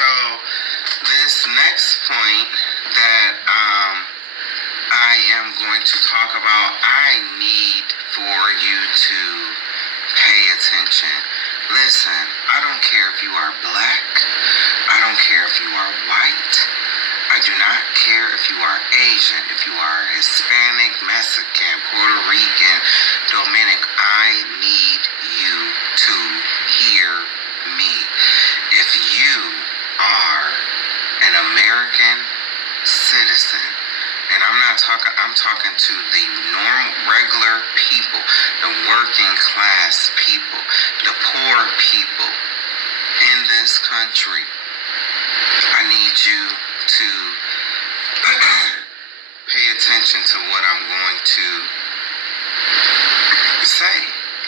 So this next point that I am going to talk about, I need for you to pay attention. Listen, I don't care if you are black. I don't care if you are white. I do not care if you are Asian, if you are Hispanic, Mexican, Puerto Rican, Dominican. I need you to hear me. If you are an American citizen, and I'm talking to the regular people, the working class people, the poor people in this country, I need you to pay attention to what I'm going to say.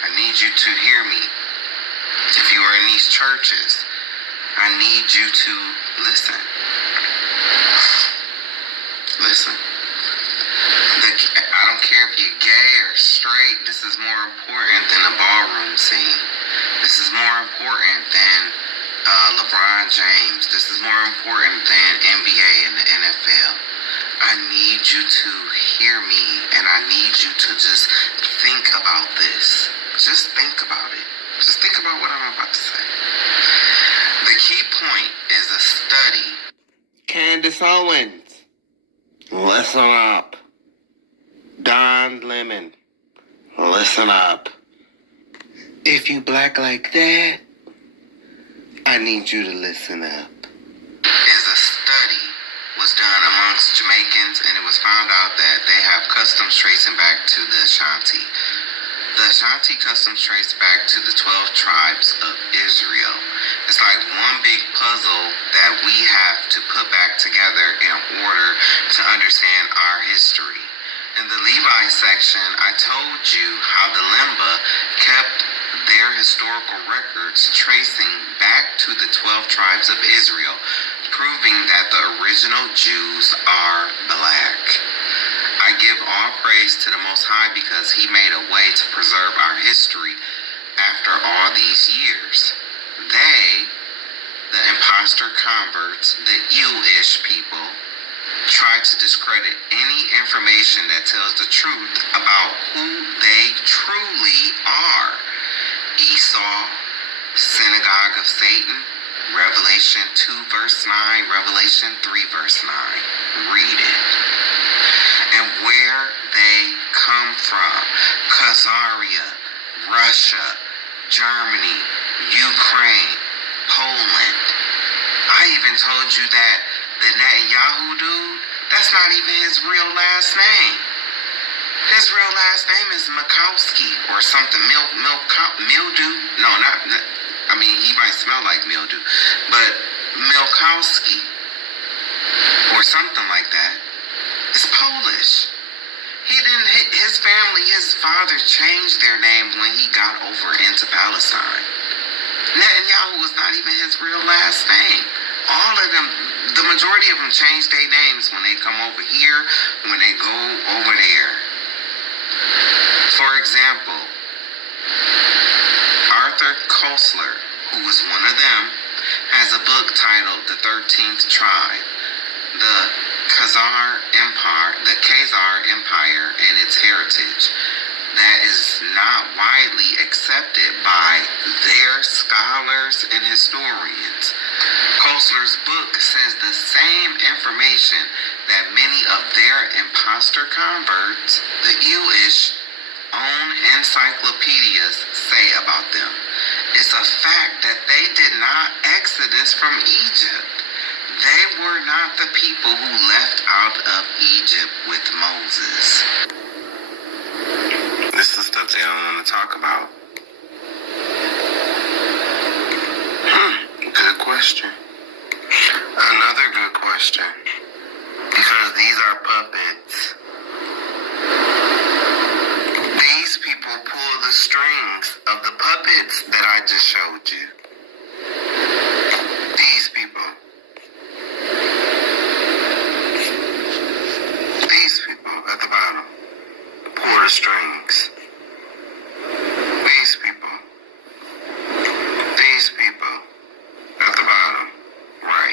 I need you to hear me. If you are in these churches, I need you to listen. Listen. I don't care if you're gay or straight. This is more important than the ballroom scene. This is more important than LeBron James. This is more important than NBA and the NFL. I need you to hear me, and I need you to just think about this. Just think about it. Just think about what I'm about to say. The key point is a study. Candace Owens, listen up. Don Lemon, listen up. If you black like that, I need you to listen up. Is a study was done amongst Jamaicans, and it was found out that they have customs tracing back to the Ashanti. The Ashanti customs trace back to the 12 tribes of Israel. It's like one big puzzle that we have to put back together in order to understand our history. In the Levi section, I told you how the Limba kept their historical records tracing back to the 12 tribes of Israel, proving that the original Jews are black. I give all praise to the Most High because He made a way to preserve our history after all these years. They, the imposter converts, the you-ish people, try to discredit any information that tells the truth about who they truly are. Esau, synagogue of Satan, Revelation 2 verse 9, Revelation 3 verse 9. Read it. And where they come from: Khazaria, Russia, Germany, Ukraine, Poland. I even told you that the Netanyahu dude, that's not even his real last name. His real last name is Mikowski or something. Mildew? No, not. I mean, he might smell like mildew, but Milkowski or something like that. It's Polish. His family, his father changed their name when he got over into Palestine. Netanyahu was not even his real last name. All of them, the majority of them change their names when they come over here, when they go over there. For example, Arthur Koestler, who was one of them, has a book titled The 13th Tribe, the Khazar Empire and its Heritage, that is not widely accepted by their scholars and historians. Koestler's book says the same information that many of their imposter converts, the Jewish, own encyclopedias say about them. It's a fact that they did not exodus from Egypt. They were not the people who left out of Egypt with Moses. This is stuff they don't want to talk about. Good question. Another good question. Because these are puppets. These people pull the strings of the puppets that I just showed you. These people. These people at the bottom pull the strings. These people. These people at the bottom. Right.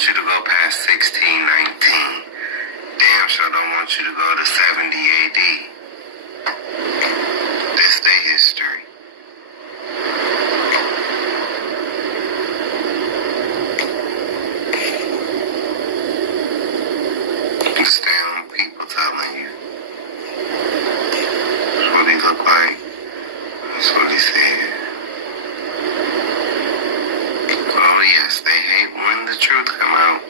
want you to go past 1619. Damn sure don't want you to go to 70 AD. This day history. Just damn people telling you. That's what he looked like. That's what he said. Oh yes, they hate when the truth come out.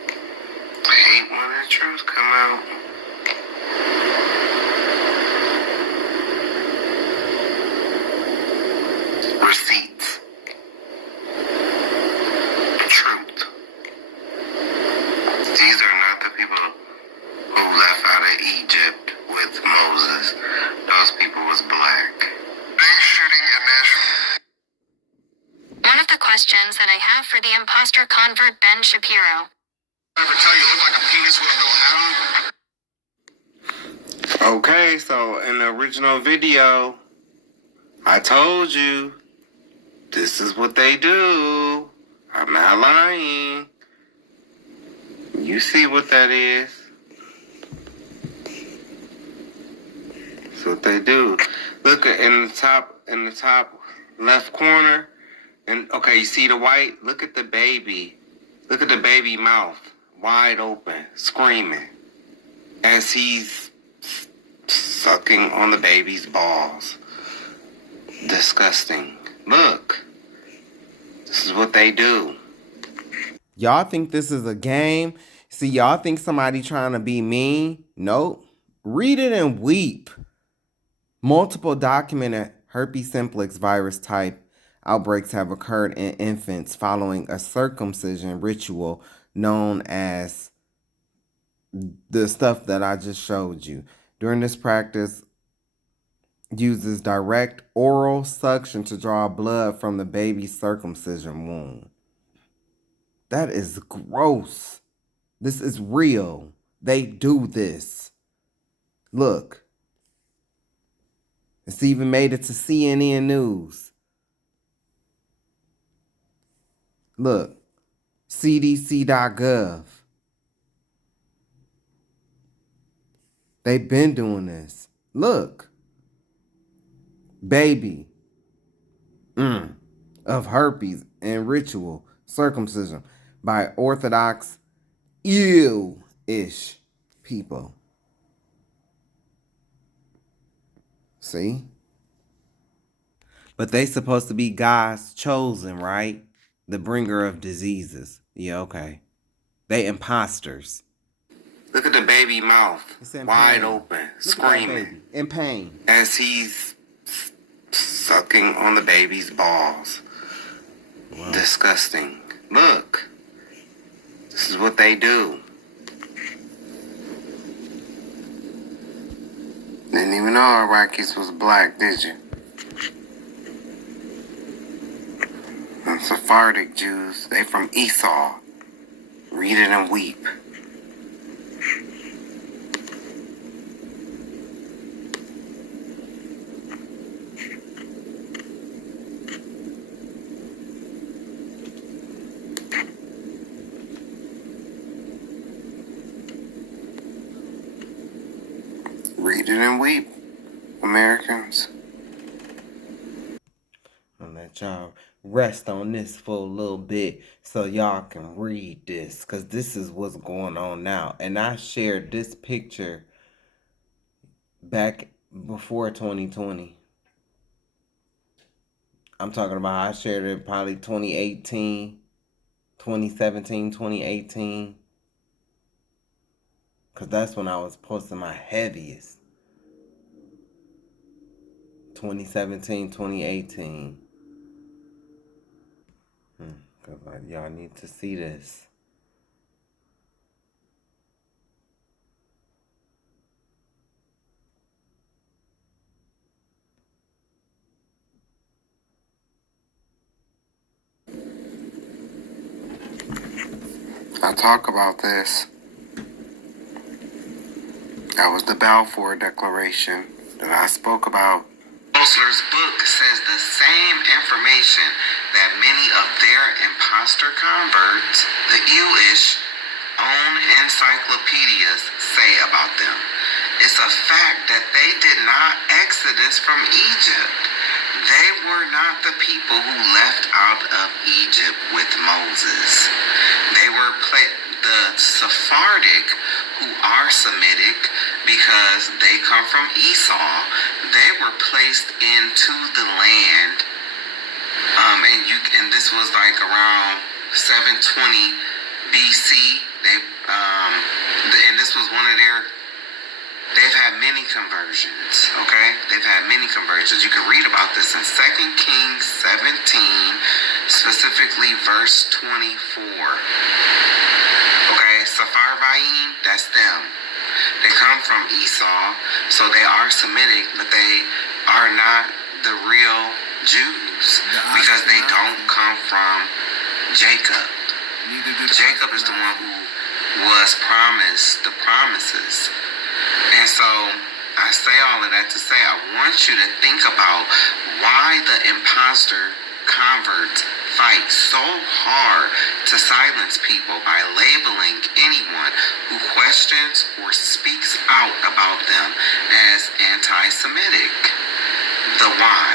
Hate when the truth come out. Receipts. Truth. These are not the people who left out of Egypt with Moses. Those people was black. They're shooting at national. One of the questions that I have for the imposter convert Ben Shapiro. Ever tell you look like a penis with no hat on? Okay, so in the original video, I told you this is what they do. I'm not lying. You see what that is? That's what they do. Look at in the top left corner. And okay, you see the white? Look at the baby. Look at the baby mouth. Wide open, screaming. As he's sucking on the baby's balls. Disgusting. Look. This is what they do. Y'all think this is a game? See, y'all think somebody trying to be mean? Nope. Read it and weep. Multiple documented herpes simplex virus type outbreaks have occurred in infants following a circumcision ritual known as the stuff that I just showed you. During this practice, uses direct oral suction to draw blood from the baby's circumcision wound. That is gross. This is real. They do this. Look. It's even made it to CNN News. Look. CDC.gov. They've been doing this. Look. Baby. Of herpes and ritual circumcision by Orthodox ish people. See? But they supposed to be God's chosen, right? The bringer of diseases. Yeah, okay. They imposters. Look at the baby mouth. Wide open, screaming. In pain. As he's sucking on the baby's balls. Wow. Disgusting. Look. This is what they do. Didn't even know Iraqis was black, did you? And Sephardic Jews, they from Esau. Read it and weep. Read it and weep, Americans. I'll let y'all rest on this for a little bit so y'all can read this, because this is what's going on now. And I shared this picture back before 2020. I'm talking about I shared it probably 2018, 2017, 2018. Because that's when I was posting my heaviest. 2017, 2018. Because y'all need to see this. I talk about this. That was the Balfour Declaration that I spoke about. Osler's book says the same information that many of their imposter converts, the Jewish, encyclopedias say about them. It's a fact that they did not exodus from Egypt. They were not the people who left out of Egypt with Moses. They were the Sephardic, who are Semitic because they come from Esau. They were placed into the land, and this was like around 720 BC. And this was one of their. They've had many conversions, okay? They've had many conversions. You can read about this in 2 Kings 17, specifically verse 24. Okay, Sepharvaim, that's them. They come from Esau, so they are Semitic, but they are not the real Jews because they don't come from Jacob. Jacob is the one who was promised the promises. And so I say all of that to say I want you to think about why the imposter converts fight so hard to silence people by labeling anyone who questions or speaks out about them as anti-Semitic. The why.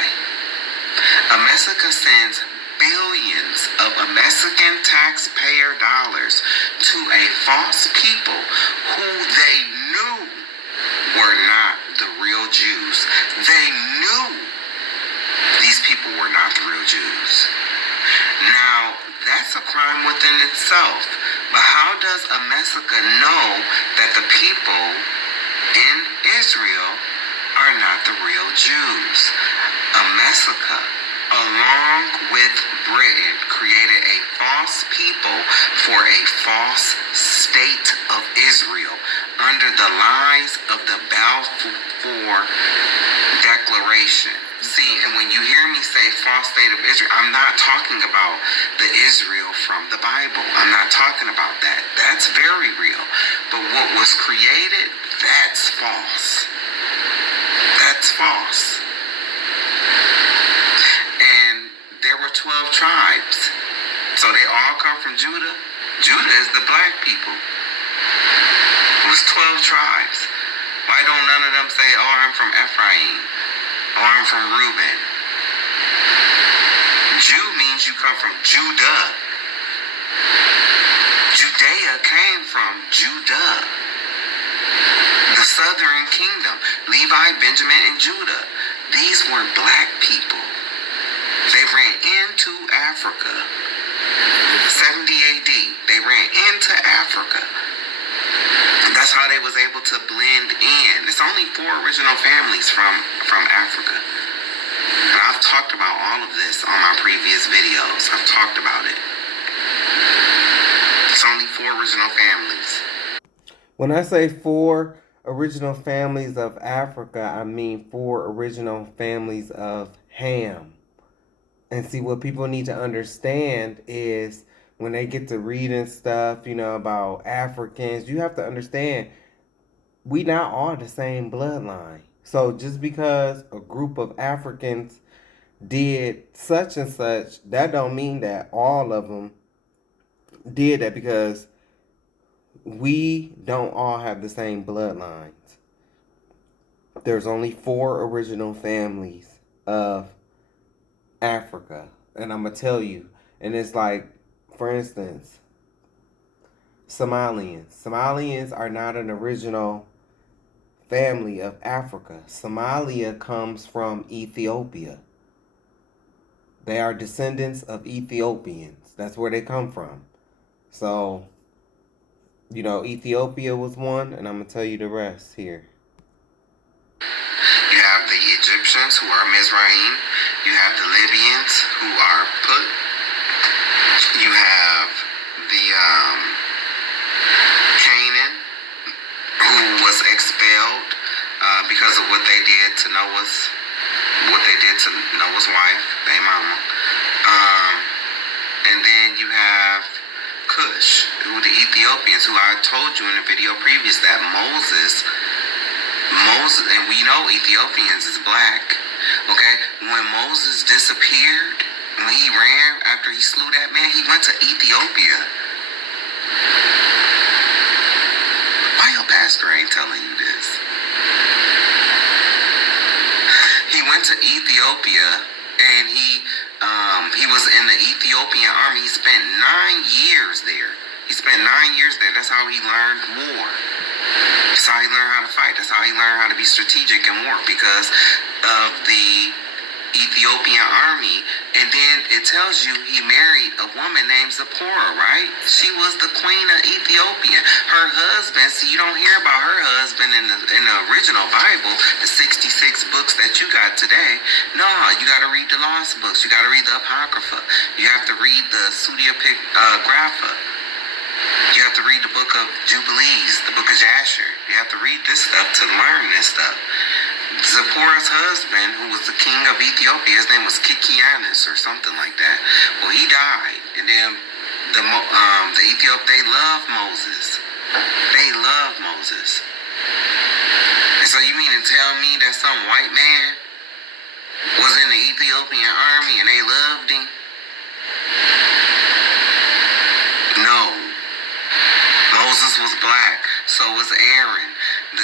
America sends billions of Mexican taxpayer dollars to a false people who they knew were not the real Jews. They knew these people were not the real Jews. Now, that's a crime within itself. But how does America know that the people in Israel are not the real Jews? America, along with Britain, created a false people for a false state of Israel under the lies of the Balfour Declaration. See, and when you hear me say false state of Israel, I'm not talking about the Israel from the Bible. I'm not talking about that. That's very real. But what was created, that's false. That's false. And there were 12 tribes. So they all come from Judah. Judah is the black people. It was 12 tribes. Why don't none of them say, oh, I'm from Ephraim, or I'm from Reuben? Jew means you come from Judah. Judea came from Judah, the southern kingdom. Levi, Benjamin, and Judah. These were black people. They ran into Africa. 70 AD. They ran into Africa. That's how they was able to blend in. It's only 4 original families from Africa. And I've talked about all of this on my previous videos. I've talked about it. It's only 4 original families. When I say 4 original families of Africa, I mean 4 original families of Ham. And see, what people need to understand is when they get to reading stuff, about Africans, you have to understand we not all the same bloodline. So just because a group of Africans did such and such, that don't mean that all of them did that, because we don't all have the same bloodlines. There's only 4 original families of Africa. And I'm going to tell you, and it's like, for instance, Somalians. Somalians are not an original family of Africa. Somalia comes from Ethiopia. They are descendants of Ethiopians. That's where they come from. So, Ethiopia was one, and I'm going to tell you the rest here. You have the Egyptians, who are Mizraim. You have the Libyans, who are Put. You have the Canaan, who was expelled because of what they did to Noah's wife, their mama. And then you have Cush, who the Ethiopians, who I told you in the video previous that Moses, and we know Ethiopians is black, okay? When Moses disappeared, when he ran after he slew that man, he went to Ethiopia. pastor ain't telling you this. He went to Ethiopia, and he was in the Ethiopian army. He spent 9 years there. That's how he learned war. That's how he learned how to fight. That's how he learned how to be strategic in war, because of the Ethiopian army. And then it tells you he married a woman named Zipporah, right? She was the queen of Ethiopia. Her husband, see, you don't hear about her husband in the original Bible, the 66 books that you got today. No, you got to read the lost books. You got to read the Apocrypha. You have to read the Pseudepigrapha. You have to read the book of Jubilees, the book of Jasher. You have to read this stuff to learn this stuff. Zipporah's husband, who was the king of Ethiopia, his name was Kikianus or something like that. Well, he died, and then the Ethiopians, they loved Moses. They loved Moses. And so you mean to tell me that some white man was in the Ethiopian army and they loved him? No. Moses was black, so was Aaron. The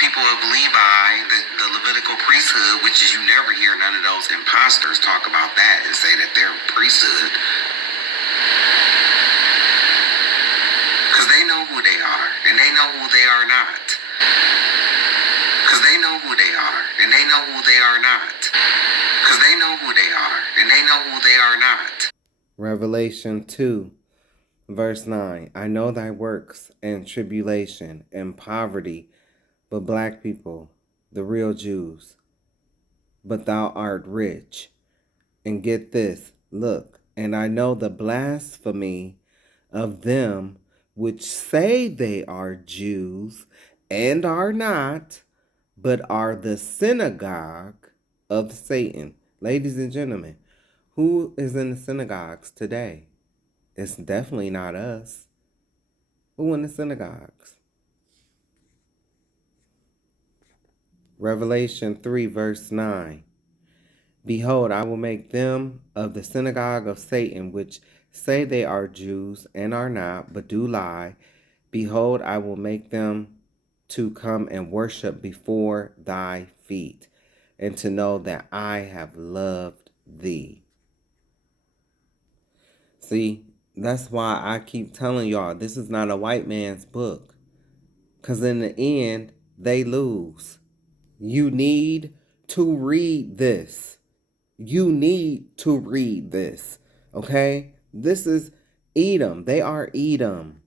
people of Levi, the Levitical priesthood, which is, you never hear none of those imposters talk about that and say that they're priesthood. Because they know who they are, and they know who they are not. Because they know who they are, and they know who they are not. Because they know who they are, and they know who they are not. Revelation 2. Verse 9, I know thy works and tribulation and poverty, but black people, the real Jews, but thou art rich. And get this, look, and I know the blasphemy of them which say they are Jews and are not, but are the synagogue of Satan. Ladies and gentlemen, who is in the synagogues today? It's definitely not us. Who in the synagogues? Revelation 3, verse 9. Behold, I will make them of the synagogue of Satan, which say they are Jews and are not, but do lie. Behold, I will make them to come and worship before thy feet, and to know that I have loved thee. See, that's why I keep telling y'all, this is not a white man's book. Because in the end, they lose. You need to read this. You need to read this. Okay? This is Edom. They are Edom.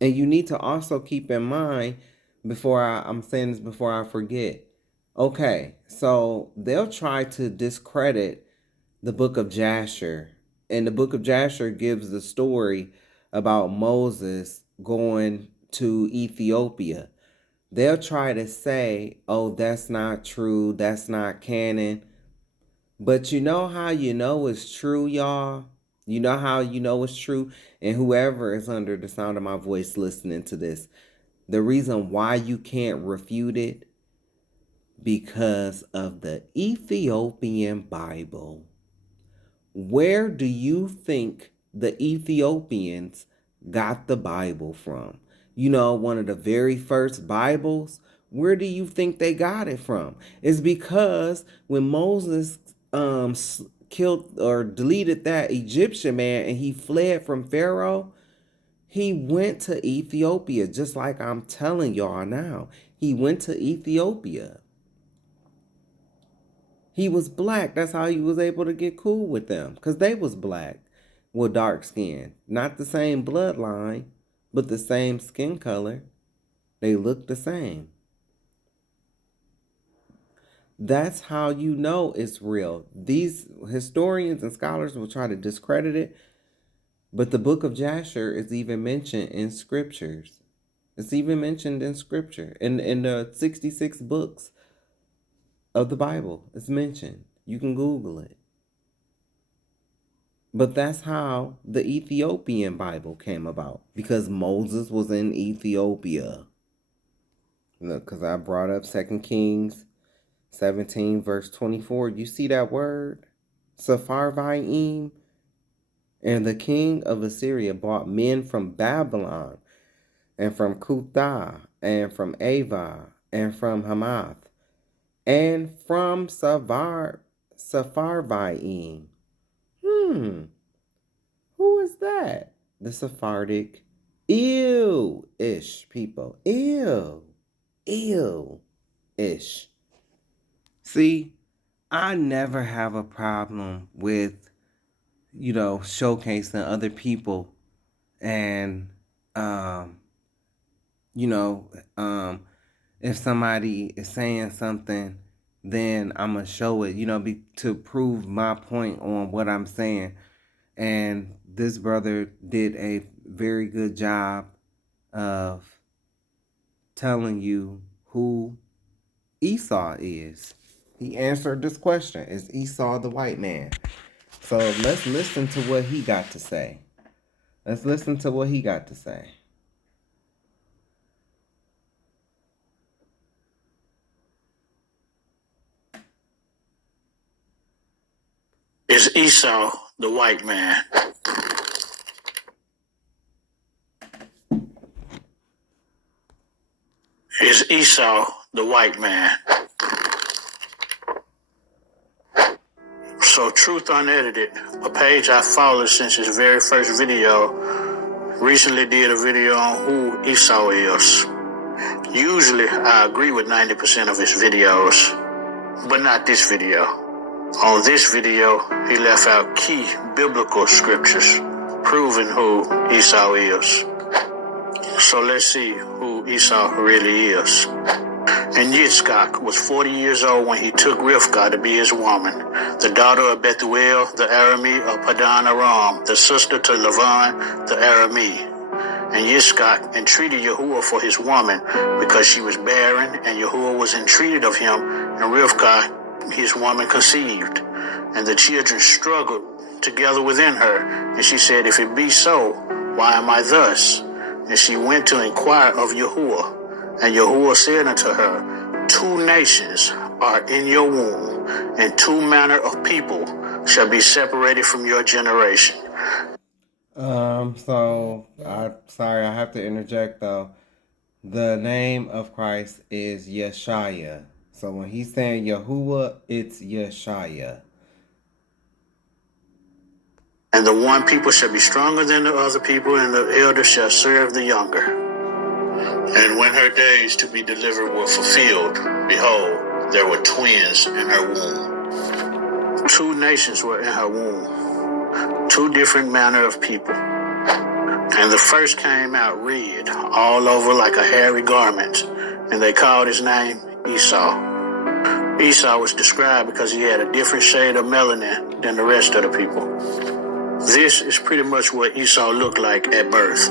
And you need to also keep in mind, I'm saying this before I forget. Okay, so they'll try to discredit the book of Jasher. And the book of Jasher gives the story about Moses going to Ethiopia. They'll try to say, oh, that's not true. That's not canon. But you know how you know it's true, y'all? You know how you know it's true? And whoever is under the sound of my voice listening to this, the reason why you can't refute it, because of the Ethiopian Bible. Where do you think the Ethiopians got the Bible from? You know, one of the very first Bibles, where do you think they got it from? It's because when Moses killed or deleted that Egyptian man and he fled from Pharaoh, he went to Ethiopia, just like I'm telling y'all now. He went to Ethiopia. He was black. That's how he was able to get cool with them, because they was black with dark skin. Not the same bloodline, but the same skin color. They look the same. That's how you know it's real. These historians and scholars will try to discredit it, but the book of Jasher is even mentioned in scriptures. It's even mentioned in scripture. In the 66 books of the Bible, it's mentioned. You can Google it. But that's how the Ethiopian Bible came about, because Moses was in Ethiopia. Look, because I brought up 2 Kings 17, verse 24. You see that word? Sepharvaim. And the king of Assyria brought men from Babylon and from Kutha, and from Ava, and from Hamath, and from Sepharvaim. Who is that? The Sephardic ish people. Ish. See, I never have a problem with, showcasing other people and, you know, um, if somebody is saying something, then I'm going to show it, to prove my point on what I'm saying. And this brother did a very good job of telling you who Esau is. He answered this question: is Esau the white man? So let's listen to what he got to say. Let's listen to what he got to say. Is Esau the white man? Is Esau the white man? So Truth Unedited, a page I followed since his very first video, recently did a video on who Esau is. Usually I agree with 90% of his videos, but not this video. On this video, he left out key biblical scriptures proving who Esau is. So let's see who Esau really is. And Yitzchak was 40 years old when he took Rivkah to be his woman, the daughter of Bethuel, the Arami of Padan Aram, the sister to Lavan, the Arami. And Yitzchak entreated Yahuwah for his woman because she was barren, and Yahuwah was entreated of him, and Rivkah, his woman, conceived. And the children struggled together within her, and she said, if it be so, why am I thus? And she went to inquire of Yahuwah. And Yahuwah said unto her, 2 nations are in your womb, and 2 manner of people shall be separated from your generation. Sorry, I have to interject though. The name of Christ is Yeshaya. So when he's saying Yahuwah, it's Yeshaya. And the one people shall be stronger than the other people, and the elder shall serve the younger. And when her days to be delivered were fulfilled, behold, there were twins in her womb. 2 nations were in her womb, 2 different manner of people. And the first came out red, all over like a hairy garment, and they called his name Esau. Esau was described because he had a different shade of melanin than the rest of the people. This is pretty much what Esau looked like at birth.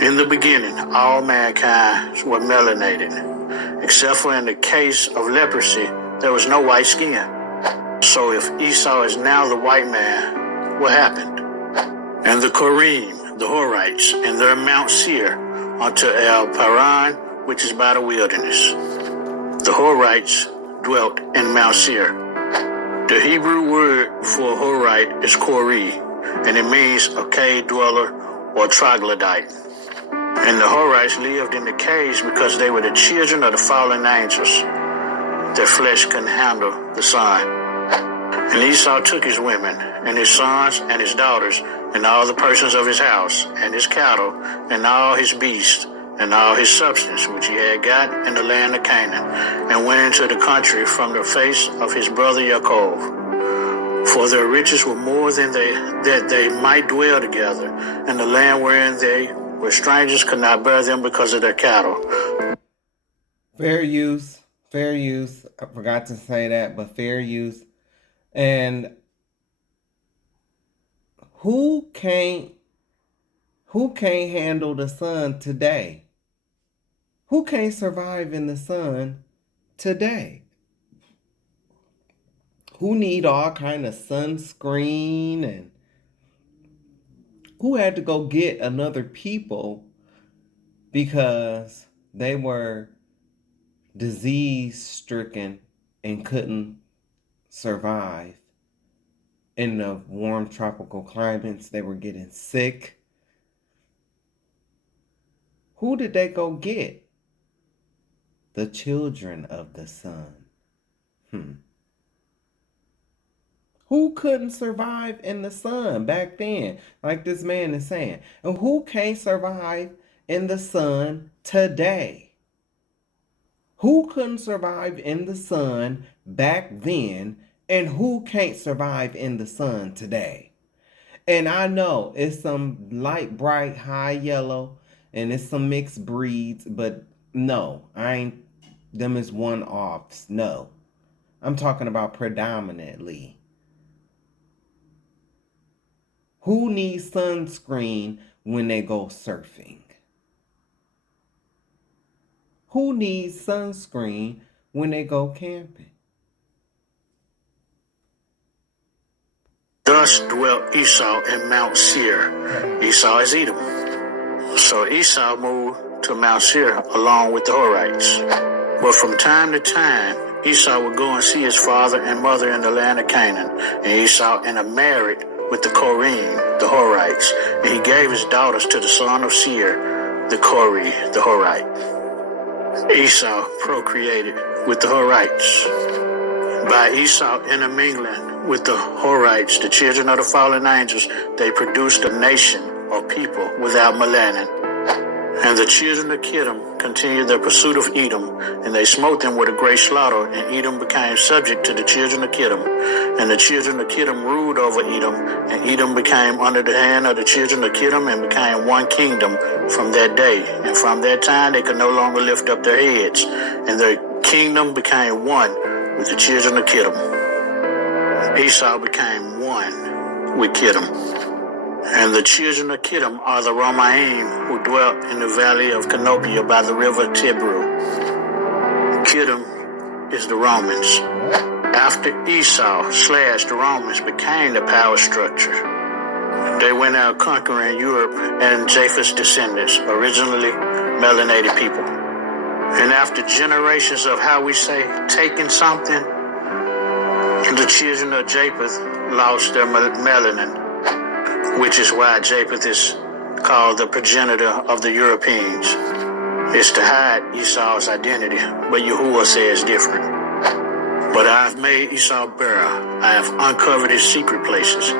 In the beginning, all mankind were melanated. Except for in the case of leprosy, there was no white skin. So if Esau is now the white man, what happened? And the Korim, the Horites, and their Mount Seir, unto El Paran, which is by the wilderness. The Horites dwelt in Mount Seir. The Hebrew word for Horite is Kori, and it means a cave dweller or troglodyte. And the Horites lived in the caves because they were the children of the fallen angels. Their flesh couldn't handle the sun. And Esau took his women, and his sons, and his daughters, and all the persons of his house, and his cattle, and all his beasts, and all his substance which he had got in the land of Canaan, and went into the country from the face of his brother Jacob. For their riches were more than that they might dwell together, and the land wherein they where strangers could not bear them because of their cattle. Fair use. I forgot to say that, but fair use. And who can't handle the sun today? Who can't survive in the sun today? Who need all kind of sunscreen, and who had to go get another people because they were disease stricken and couldn't survive in the warm tropical climates. They were getting sick. Who did they go get? The children of the sun. Who couldn't survive in the sun back then, like this man is saying? And who can't survive in the sun today? Who couldn't survive in the sun back then, and who can't survive in the sun today? And I know it's some light, bright, high yellow, and it's some mixed breeds, but no, I ain't, them is one-offs. No, I'm talking about predominantly. Who needs sunscreen when they go surfing? Who needs sunscreen when they go camping? Thus dwelt Esau in Mount Seir. Esau is Edom. So Esau moved to Mount Seir along with the Horites. But from time to time, Esau would go and see his father and mother in the land of Canaan. And Esau intermarried with the Korim, the Horites. And he gave his daughters to the son of Seir, the Kori, the Horite. Esau procreated with the Horites. By Esau intermingling with the Horites, the children of the fallen angels, they produced a nation or people without melanin. And the children of Kittim continued their pursuit of Edom, and they smote them with a great slaughter, and Edom became subject to the children of Kittim. And the children of Kittim ruled over Edom, and Edom became under the hand of the children of Kittim and became one kingdom from that day. And from that time they could no longer lift up their heads, and their kingdom became one with the children of Kittim. Esau became one with Kittim. And the children of Kittim are the Romaim who dwelt in the valley of Canopia by the river Tibru. Kittim is the Romans. After Esau / the Romans became the power structure, they went out conquering Europe and Japheth's descendants, originally melanated people. And after generations of how we say taking something, the children of Japheth lost their melanin, which is why Japheth is called the progenitor of the Europeans. It's to hide Esau's identity, but Yahuwah says different. But I have made Esau bare. I have uncovered his secret places.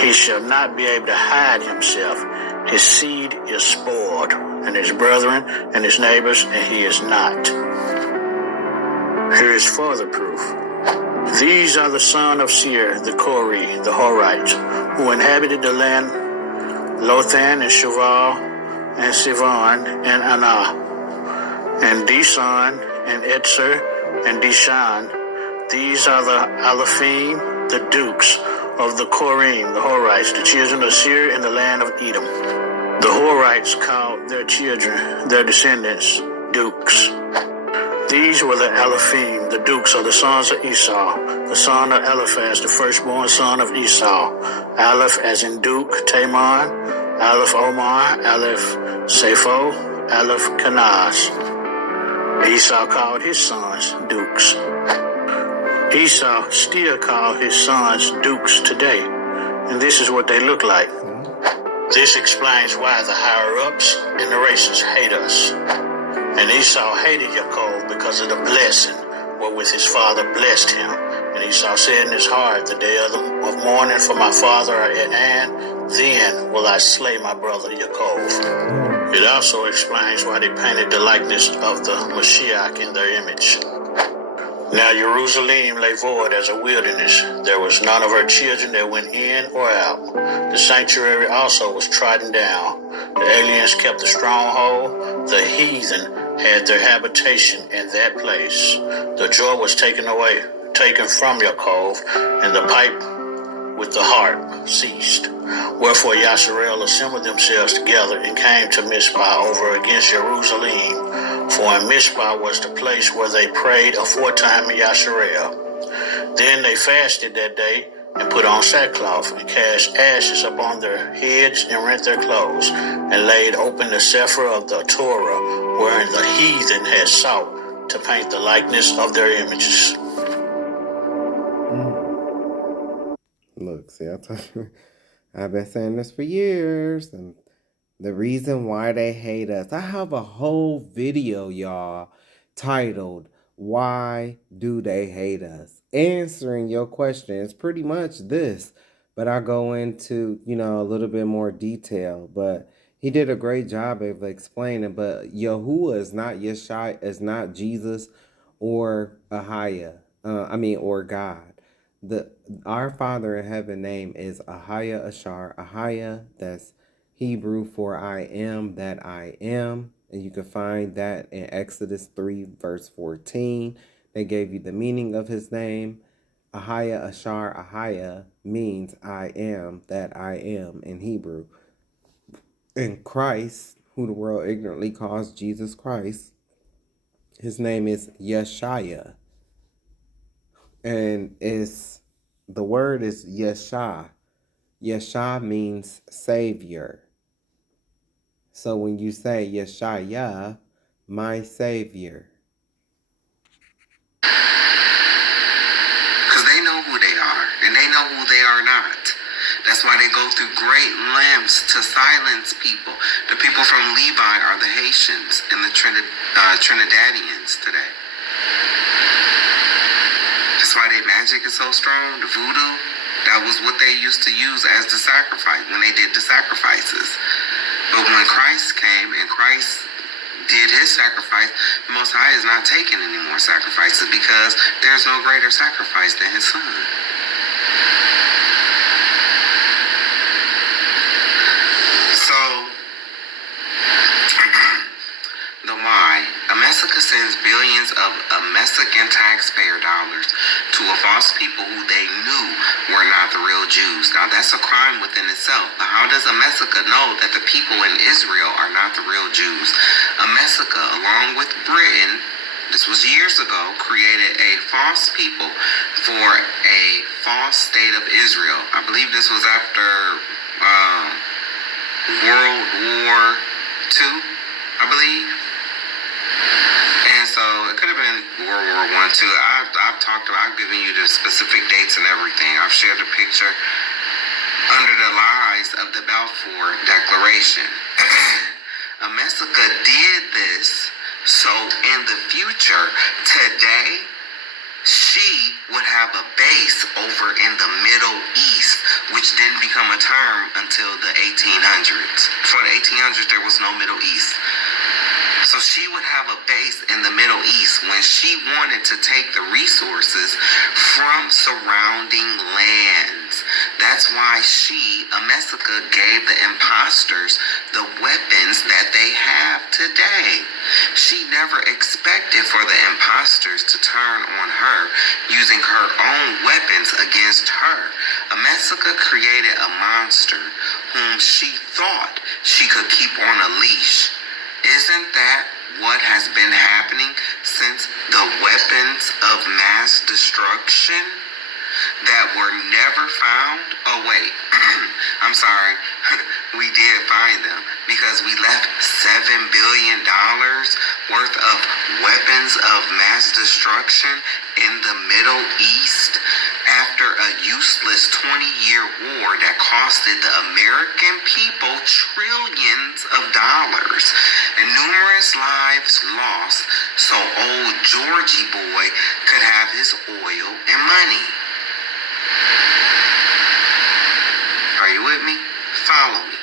He shall not be able to hide himself. His seed is spoiled, and his brethren and his neighbors, and he is not. Here is further proof. These are the son of Seir, the Kori, the Horites, who inhabited the land Lothan and Shuval and Sivan and Anah, and Dishon and Etzer and Dishan. These are the Alephim, the dukes of the Korim, the Horites, the children of Seir in the land of Edom. The Horites called their children, their descendants, dukes. These were the Alephim, the dukes of the sons of Esau, the son of Eliphaz, the firstborn son of Esau. Aleph as in duke, Taman, Aleph Omar, Aleph Sepho, Aleph Kenaz. Esau called his sons dukes. Esau still called his sons dukes today, and this is what they look like. This explains why the higher-ups and the races hate us. And Esau hated Yaakov because of the blessing wherewith his father blessed him. And Esau said in his heart, the day of mourning for my father are at hand, then will I slay my brother Yaakov. It also explains why they painted the likeness of the Mashiach in their image. Now Jerusalem lay void as a wilderness. There was none of her children that went in or out. The sanctuary also was trodden down. The aliens kept the stronghold. The heathen had their habitation in that place. The joy was taken from Yaakov, and the pipe with the harp ceased. Wherefore Yasharel assembled themselves together and came to Mizpah over against Jerusalem. For in Mizpah was the place where they prayed aforetime in Yasharel. Then they fasted that day and put on sackcloth and cast ashes upon their heads and rent their clothes and laid open the Sefer of the Torah, wherein the heathen had sought to paint the likeness of their images. Look, see, I've been saying this for years, and The reason why they hate us. I have a whole video, y'all, titled, Why Do They Hate Us? Answering your question is pretty much this. But I go into, a little bit more detail. But he did a great job of explaining. But Yahuwah is not Yeshua, is not Jesus or Ahia. Or God. Our Father in heaven name is Ahia Ashar. Ahia, that's Hebrew for I am that I am. And you can find that in Exodus 3, verse 14. They gave you the meaning of his name. Ahia Ashar Ahia means I am that I am in Hebrew. And Christ, who the world ignorantly calls Jesus Christ, his name is Yeshaya. And the word is Yeshua. Yeshua means Savior. So when you say Yeshaya, my Savior. Because they know who they are, and they know who they are not. That's why they go through great lengths to silence people. The people from Levi are the Haitians and the Trinidadians today. That's why their magic is so strong, the voodoo. That was what they used to use as the sacrifice, when they did the sacrifices. But when Christ came and Christ did his sacrifice, the Most High is not taking any more sacrifices because there's no greater sacrifice than his son. So, the why. America sends billions of Mexican taxpayer dollars to a false people who they knew were not the real Jews. Now, that's a crime within itself. But how does America know that the people in Israel are not the real Jews? America, along with Britain, this was years ago, created a false people for a false state of Israel. I believe this was after World War II, I believe. And so it could have been World War I, too. I've given you the specific dates and everything. I've shared a picture under the lies of the Balfour Declaration. America did this so in the future, today, she would have a base over in the Middle East, which didn't become a term until the 1800s. For the 1800s, there was no Middle East. So she would have a base in the Middle East when she wanted to take the resources from surrounding lands. That's why America, gave the imposters the weapons that they have today. She never expected for the imposters to turn on her using her own weapons against her. America created a monster whom she thought she could keep on a leash. Isn't that what has been happening since the weapons of mass destruction that were never found? Oh, wait. I'm sorry. We did find them because we left $7 billion worth of weapons of mass destruction in the Middle East after a useless 20-year war that costed the American people trillions of dollars and numerous lives lost so old Georgie boy could have his oil and money. Are you with me? Follow me.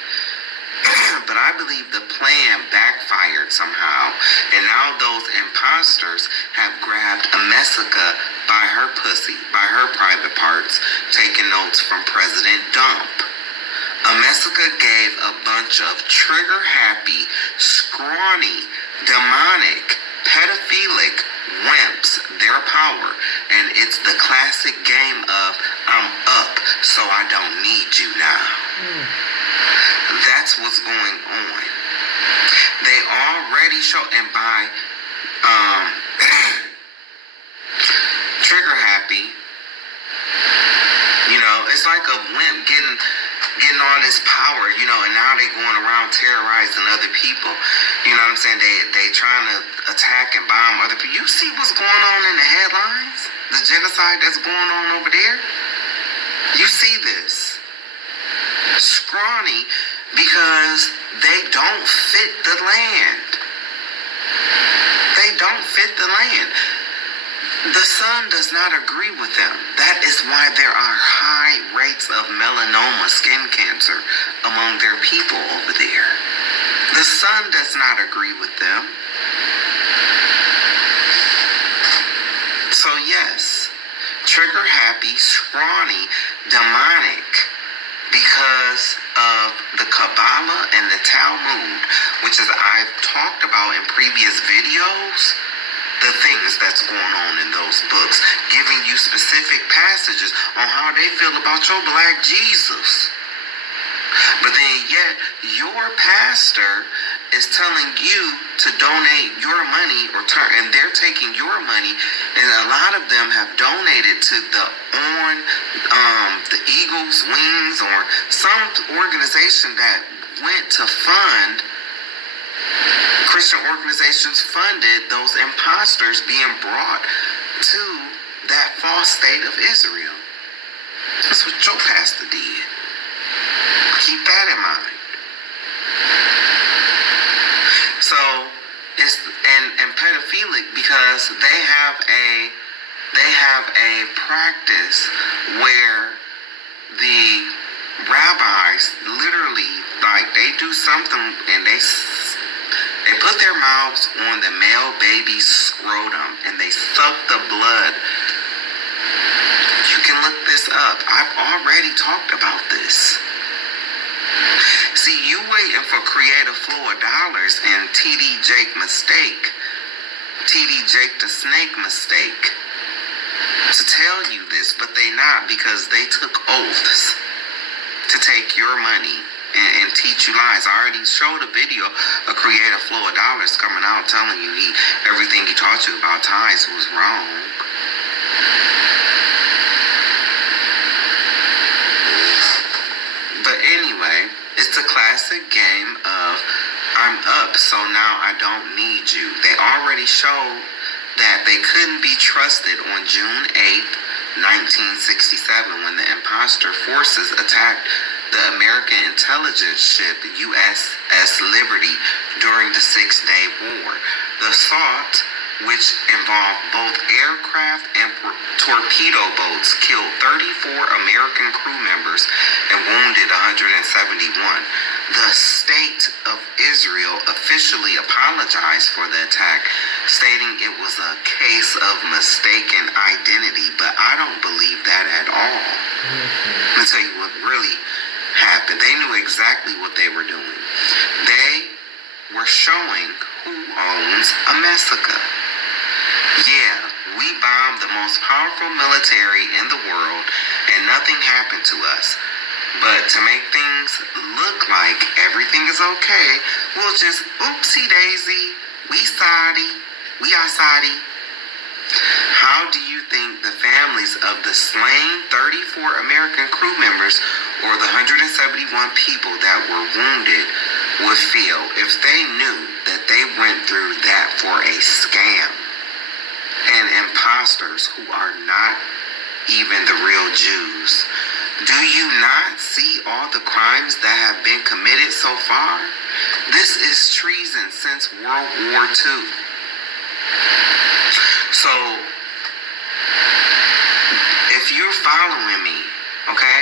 But I believe the plan backfired somehow, and now those imposters have grabbed America by her pussy, by her private parts, taking notes from President Dump. America gave a bunch of trigger-happy, scrawny, demonic, pedophilic wimps their power, and it's the classic game of I'm up, so I don't need you now. That's what's going on. They already show, and by trigger happy, it's like a wimp getting all this power, and now they going around terrorizing other people. You know what I'm saying? They trying to attack and bomb other people. You see what's going on in the headlines? The genocide that's going on over there? You see this. Scrawny, because they don't fit the land. They don't fit the land. The sun does not agree with them. That is why there are high rates of melanoma, skin cancer, among their people over there. The sun does not agree with them. So yes, trigger happy, scrawny, demonic, because of the Kabbalah and the Talmud, which is I've talked about in previous videos, the things that's going on in those books, giving you specific passages on how they feel about your black Jesus. But then yet, your pastor is telling you to donate your money, and they're taking your money, and a lot of them have donated to the Eagles Wings or some organization that went to fund. Christian organizations funded those imposters being brought to that false state of Israel. That's what your pastor did. Keep that in mind. So it's and pedophilic because they have a practice where the rabbis literally, like, they do something and they put their mouths on the male baby's scrotum and they suck the blood. You can look this up. I've already talked about this. See, you waiting for creative flow of dollars and TD Jake mistake, TD Jake the snake mistake, to tell you this, but they not, because they took oaths to take your money and teach you lies. I already showed a video of creative flow of dollars coming out telling you everything he taught you about tithes was wrong. But anyway, it's a classic game of I'm up, so now I don't need you. They already showed that they couldn't be trusted on June 8th, 1967, when the imposter forces attacked the American intelligence ship USS Liberty during the Six-Day War. The assault, which involved both aircraft and torpedo boats, killed 34 American crew members and wounded 171. The state of Israel officially apologized for the attack, stating it was a case of mistaken identity, but I don't believe that at all. Let me tell you what really happened. They knew exactly what they were doing. They were showing who owns America. Yeah, we bombed the most powerful military in the world and nothing happened to us. But to make things look like everything is okay, we'll just oopsie daisy, we are sorry. How do you think the families of the slain 34 American crew members or the 171 people that were wounded would feel if they knew that they went through that for a scam? And imposters who are not even the real Jews. Do you not see all the crimes that have been committed so far? This is treason since World War II. So, if you're following me, okay,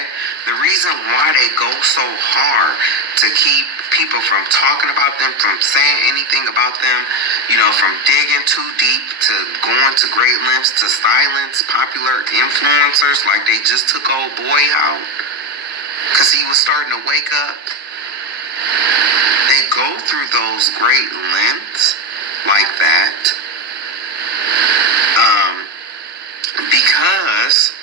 the reason why they go so hard to keep people from talking about them, from saying anything about them, from digging too deep to going to great lengths to silence popular influencers like they just took old boy out because he was starting to wake up. They go through those great lengths like that because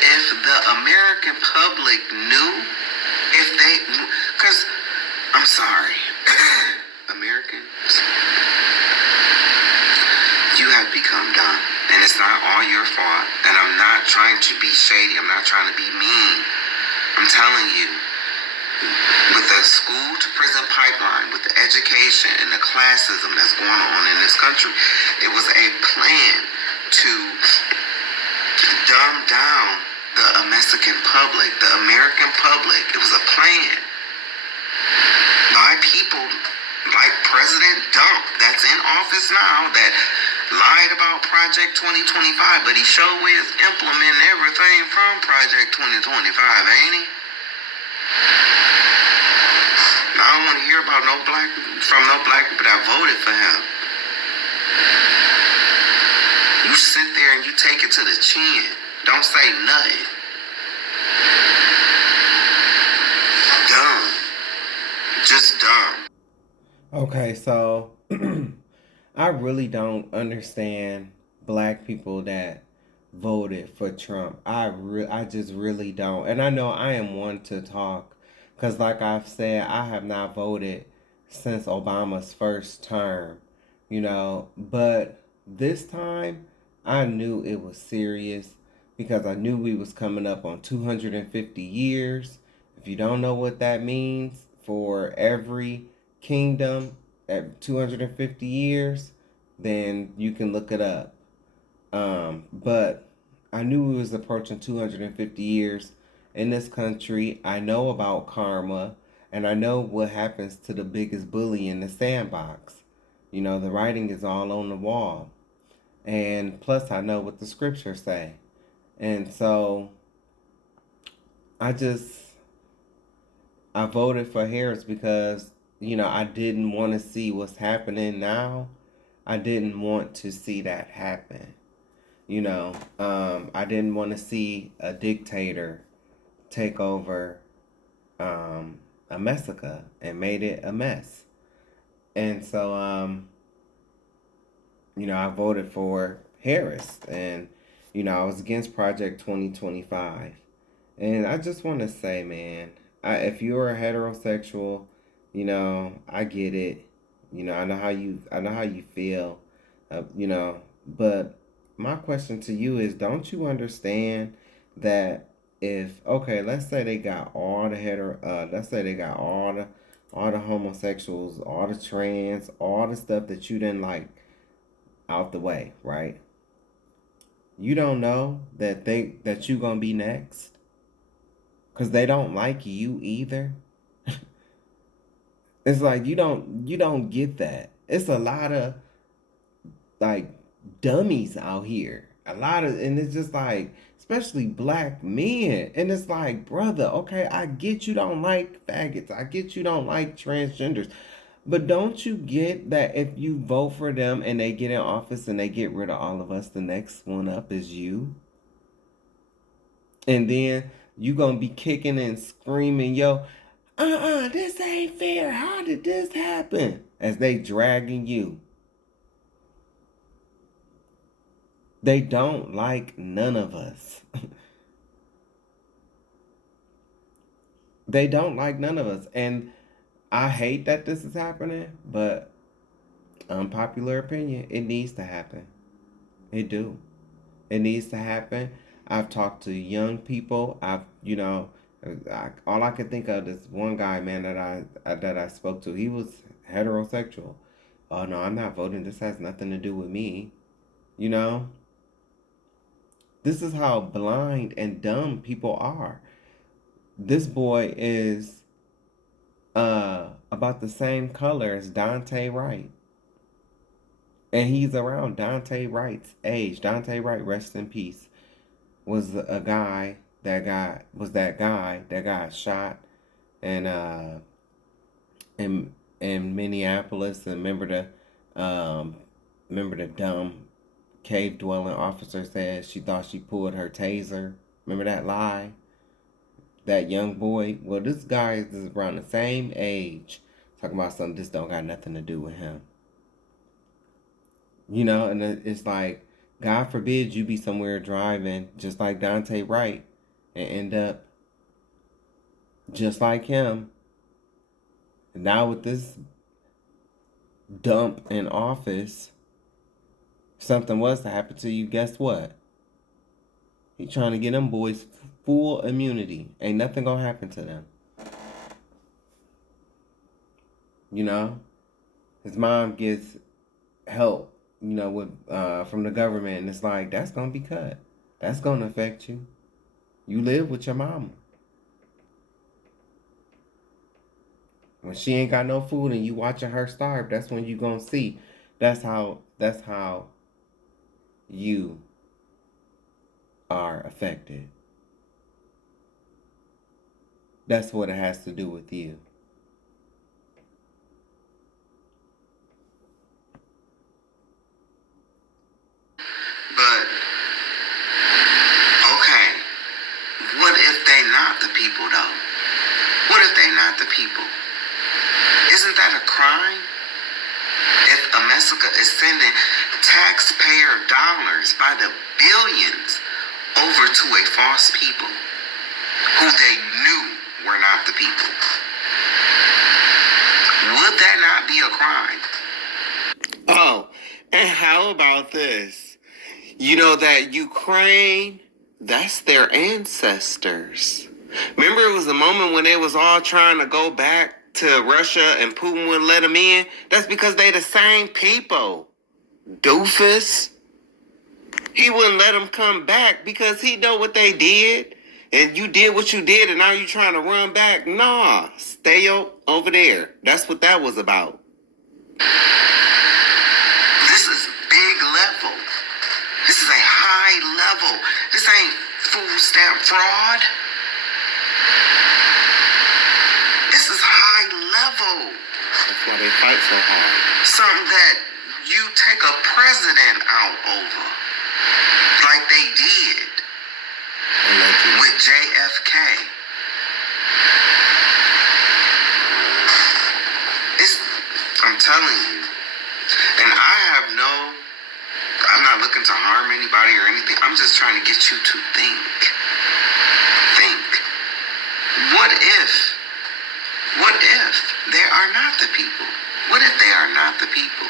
if the American public knew, because I'm sorry, Americans, you have become dumb, and it's not all your fault, and I'm not trying to be shady, I'm not trying to be mean. I'm telling you, with the school to prison pipeline, with the education and the classism that's going on in this country, it was a plan to dumb down the Mexican public, the American public. It was a plan by by people like President Dump that's in office now that lied about Project 2025, but he sure is implementing everything from Project 2025, ain't he? I don't want to hear about no black people that voted for him. You sit there and you take it to the chin. Don't say nothing. Dumb. Just dumb. Okay, so I really don't understand black people that voted for Trump. I just really don't. And I know I am one to talk because like I've said, I have not voted since Obama's first term, but this time I knew it was serious because I knew we was coming up on 250 years. If you don't know what that means, for every kingdom at 250 years, then you can look it up. But I knew we was approaching 250 years in this country. I know about karma, and I know what happens to the biggest bully in the sandbox. The writing is all on the wall. And plus I know what the scriptures say. And so I voted for Harris because, I didn't want to see what's happening now. I didn't want to see that happen. I didn't want to see a dictator take over America and made it a mess. And so, I voted for Harris, and, I was against Project 2025. And I just want to say, man, if you're a heterosexual, I get it. I know how you feel, but my question to you is, don't you understand that let's say they got all the let's say they got all the homosexuals, all the trans, all the stuff that you didn't like out the way, right? You don't know that you gonna be next, cause they don't like you either. It's like you don't get that. It's a lot of like dummies out here. And it's just like, especially black men. And it's like, brother, okay, I get you don't like faggots. I get you don't like transgenders. But don't you get that if you vote for them and they get in office and they get rid of all of us, the next one up is you? And then you gonna be kicking and screaming, yo, this ain't fair. How did this happen? As they dragging you. They don't like none of us. They don't like none of us. And I hate that this is happening, but unpopular opinion, it needs to happen. It do. It needs to happen. I've talked to young people. All I could think of is one guy, man, that I spoke to. He was heterosexual. Oh no, I'm not voting. This has nothing to do with me. This is how blind and dumb people are. This boy is about the same color as Dante Wright. And he's around Dante Wright's age. Dante Wright, rest in peace, was a guy that got shot in Minneapolis. And remember the dumb cave dwelling officer said she thought she pulled her taser. Remember that lie? That young boy. Well, this guy is around the same age, talking about something this don't got nothing to do with him. And it's like, God forbid you be somewhere driving just like Dante Wright and end up just like him. And now with this dump in office, something was to happen to you, guess what? He trying to get them boys full immunity. Ain't nothing gonna happen to them. His mom gets help, with from the government, and it's like, that's gonna be cut. That's gonna affect you. You live with your mama. When she ain't got no food and you watching her starve, that's when you gonna see. That's how you are affected. That's what it has to do with you. But, okay, what if they not the people, though? What if they not the people? Isn't that a crime? If America is sending taxpayer dollars by the billions over to a false people who they knew were not the people, would that not be a crime? Oh, and how about this? You know that Ukraine, that's their ancestors. Remember it was a moment when they was all trying to go back to Russia and Putin wouldn't let them in? That's because they the same people. Doofus. He wouldn't let them come back because he know what they did. And you did what you did and now you trying to run back. Nah, stay over there. That's what that was about. This is big level. This is a high level. This ain't food stamp fraud. This is high level. That's why they fight so hard. Something that you take a president out over. Like they did with JFK. I'm telling you. And I'm not looking to harm anybody or anything. I'm just trying to get you to think. Think. What if they are not the people? What if they are not the people?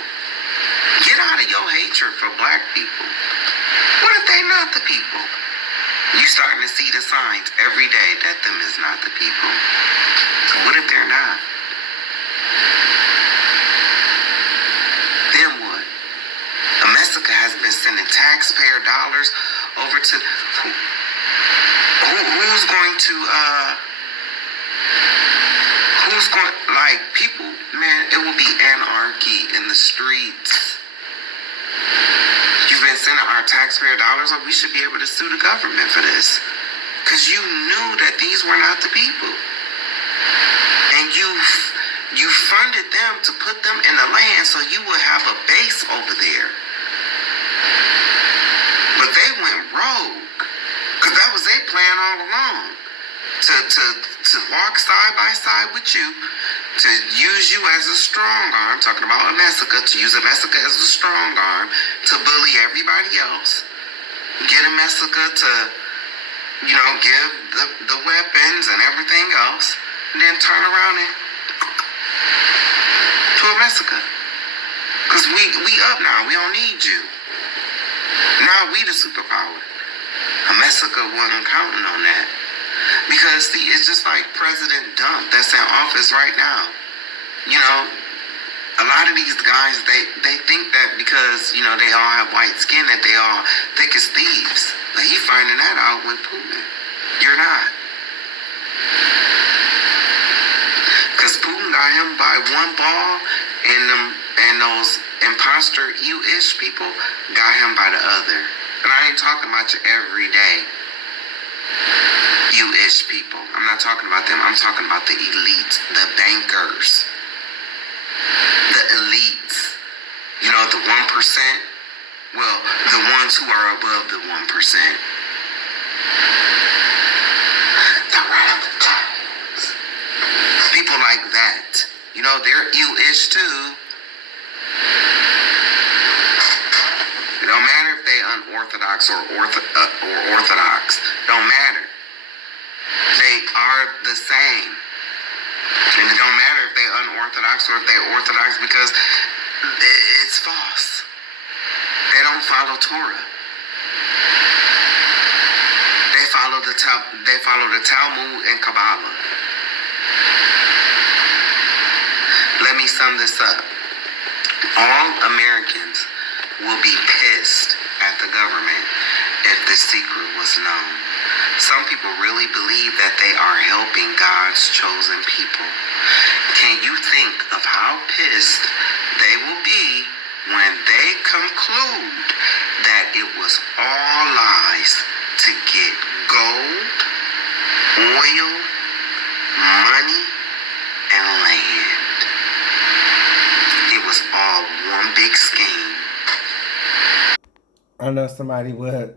Get out of your hatred for black people. What if they not the people? You starting to see the signs every day that them is not the people. What if they're not? Then what? America has been sending taxpayer dollars over to who's going like people, man, it will be anarchy in the streets. You've been sending our taxpayer dollars over. We should be able to sue the government for this. Because you knew that these were not the people. And you funded them to put them in the land so you would have a base over there. But they went rogue. Because that was their plan all along. To walk side by side with you, to use you as a strong arm, talking about America, to use America as a strong arm, to bully everybody else, get America to, give the weapons and everything else, and then turn around and to America. Because we up now, we don't need you. Now we the superpower. America wasn't counting on that. Because, see, it's just like President Dump that's in office right now. A lot of these guys, they think that because, they all have white skin, that they all thick as thieves. But he finding that out with Putin. You're not. Because Putin got him by one ball, and those imposter you-ish people got him by the other. And I ain't talking about you every day. You-ish people. I'm not talking about them. I'm talking about the elites, the bankers, the elites. The 1%. Well, the ones who are above the 1%. The Rothschilds. People like that. They're you-ish too. It don't matter if they unorthodox or orthodox. Don't matter. They are the same. And it don't matter if they unorthodox or if they orthodox because it's false. They don't follow Torah. They follow the Talmud and Kabbalah. Let me sum this up. All Americans will be pissed at the government if the secret was known. Some people really believe that they are helping God's chosen people. Can you think of how pissed they will be when they conclude that it was all lies to get gold, oil, money, and land? It was all one big scheme. I know somebody would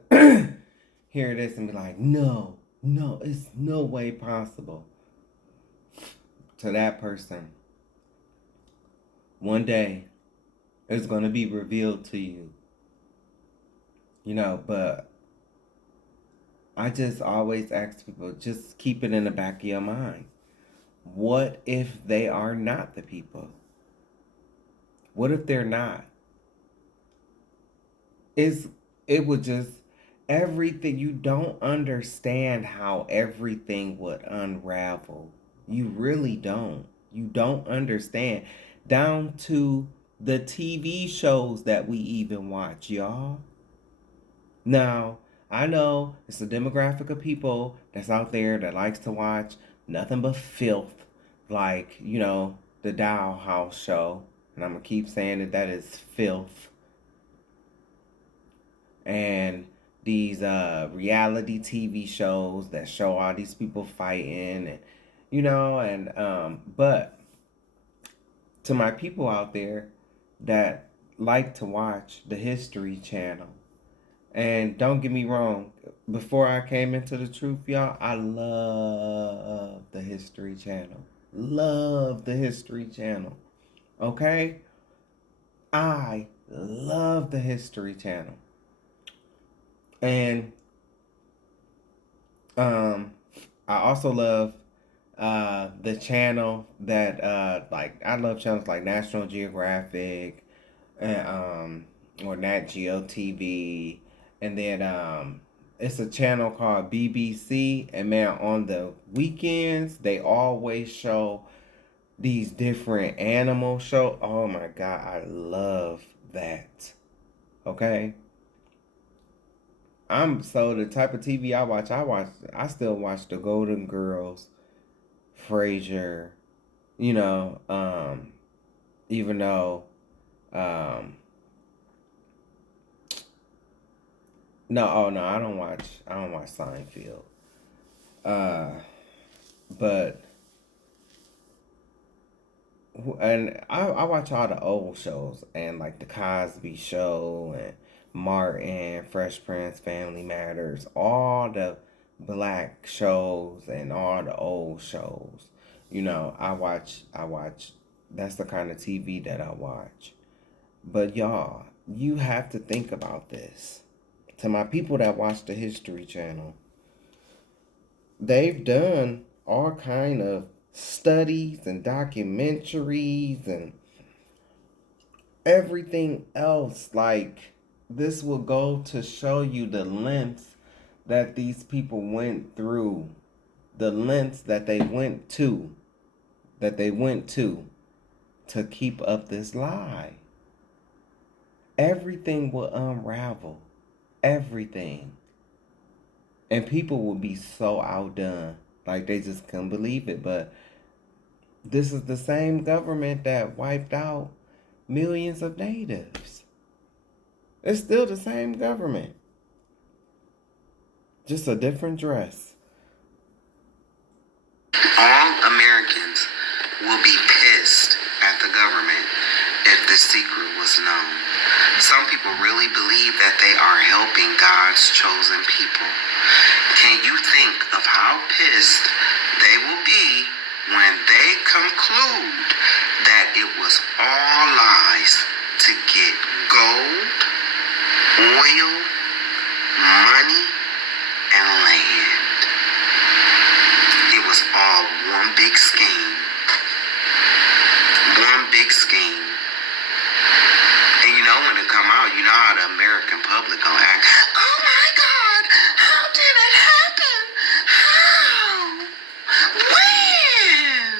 hear this and be like, no, it's no way possible. To that person, one day it's going to be revealed to you. But I just always ask people, just keep it in the back of your mind. What if they are not the people? What if they're not? It would just, everything, you don't understand how everything would unravel. You really don't. You don't understand. Down to the TV shows that we even watch, y'all. Now, I know it's a demographic of people that's out there that likes to watch nothing but filth, like, the Doll House show. And I'm going to keep saying that is filth. And these reality TV shows that show all these people fighting, and but to my people out there that like to watch the History Channel, and don't get me wrong, before I came into the truth, y'all, I love the History Channel. Love the History Channel. Okay? I love the History Channel. And I also love the channel that I love channels like National Geographic and or Nat Geo TV, and then it's a channel called BBC, and man, on the weekends they always show these different animal shows. Oh my God, I love that. Okay? So the type of TV I still watch the Golden Girls, Frasier, even though, no, I don't watch Seinfeld. But, and I watch all the old shows, and like the Cosby Show and Martin, Fresh Prince, Family Matters, all the black shows and all the old shows. I watch, that's the kind of TV that I watch. But y'all, you have to think about this. To my people that watch the History Channel, they've done all kind of studies and documentaries and everything else. Like, this will go to show you the lengths that these people went through, the lengths that they went to keep up this lie. Everything will unravel. Everything. And people will be so outdone. Like, they just couldn't believe it. But this is the same government that wiped out millions of natives. It's still the same government. Just a different dress. All Americans will be pissed at the government if the secret was known. Some people really believe that they are helping God's chosen people. Can you think of how pissed they will be when they conclude that it was all lies to get gold, oil, money, and land? It was all one big scheme. One big scheme. And when it come out, how the American public gonna act. Oh my God, how did it happen? How? When?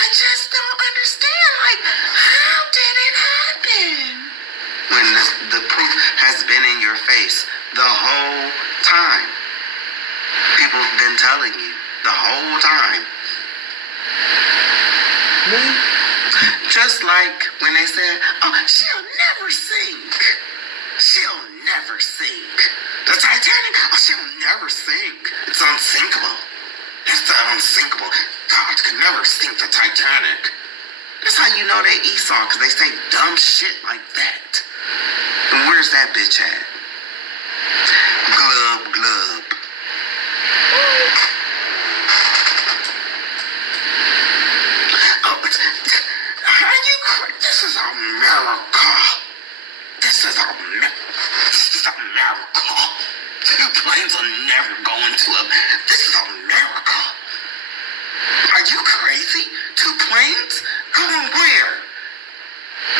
I just don't understand. Like, how did it happen? When the proof has been in your face the whole time. People have been telling you the whole time. Me? Just like when they said, oh, she'll never sink. She'll never sink. The Titanic, oh, she'll never sink. It's unsinkable. It's unsinkable. God could never sink the Titanic. That's how you know they Esau, because they say dumb shit like that. And where's that bitch at? Glub, glub. This is America. This is America. Two planes are never going to This is America. Are you crazy? Two planes? Going where?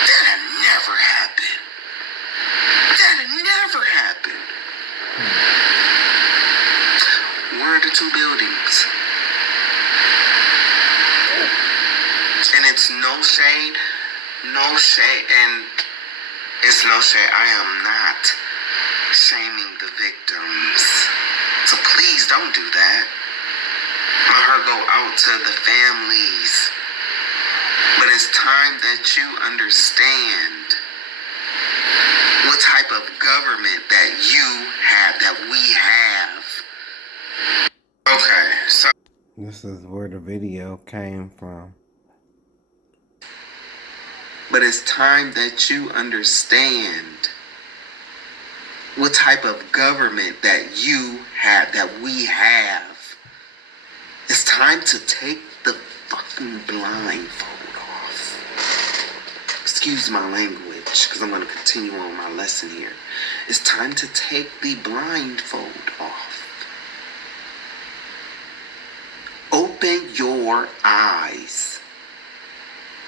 That'll never happen. That'll never happen. Where are the two buildings? And it's no shade, and it's no shade. I am not shaming the victims. So please don't do that. Let her go out to the families. But it's time that you understand what type of government that you have, that we have. Okay, so This is where the video came from. but it's time that you understand what type of government that you have, that we have. It's time to take the fucking blindfold off. Excuse my language, because I'm going to continue on my lesson here. It's time to take the blindfold off. Open your eyes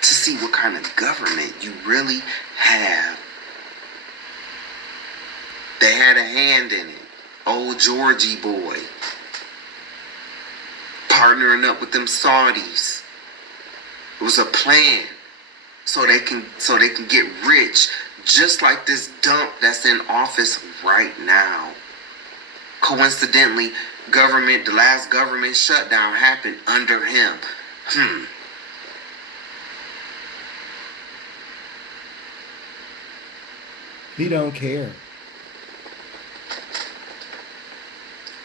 to see what kind of government you really have. They had a hand in it. Old Georgie boy. Partnering up with them Saudis. It was a plan. So they can get rich. Just like this dump that's in office right now. Coincidentally, the last government shutdown happened under him. He don't care.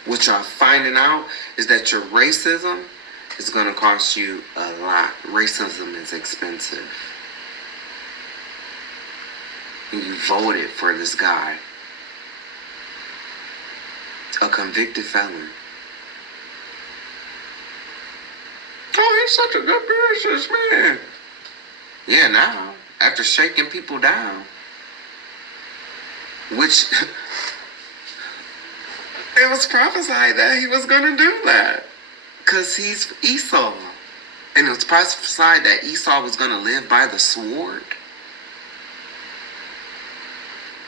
What y'all finding out is that your racism is going to cost you a lot. Racism is expensive. And you voted for this guy. A convicted felon. Oh, he's such a good businessman. Yeah, now, after shaking people down, which it was prophesied that he was going to do that because he's Esau. And it was prophesied that Esau was going to live by the sword.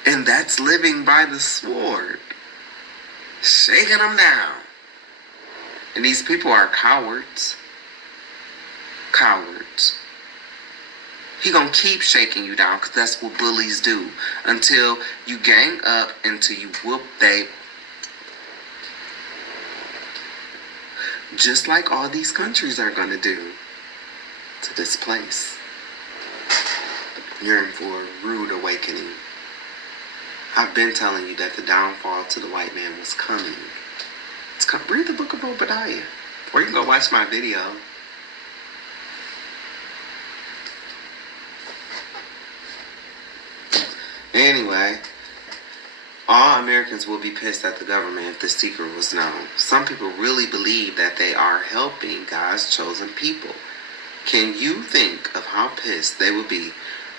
And that's living by the sword. Shaking them down. And these people are cowards. Cowards. He gonna keep shaking you down because that's what bullies do. Until you gang up, until you whoop they. Just like all these countries are gonna do to this place. You're in for a rude awakening. I've been telling you that the downfall to the white man was coming. Read the book of Obadiah. Or you can go watch my video. Anyway, all Americans will be pissed at the government if the secret was known. Some people really believe that they are helping God's chosen people. Can you think of how pissed they would be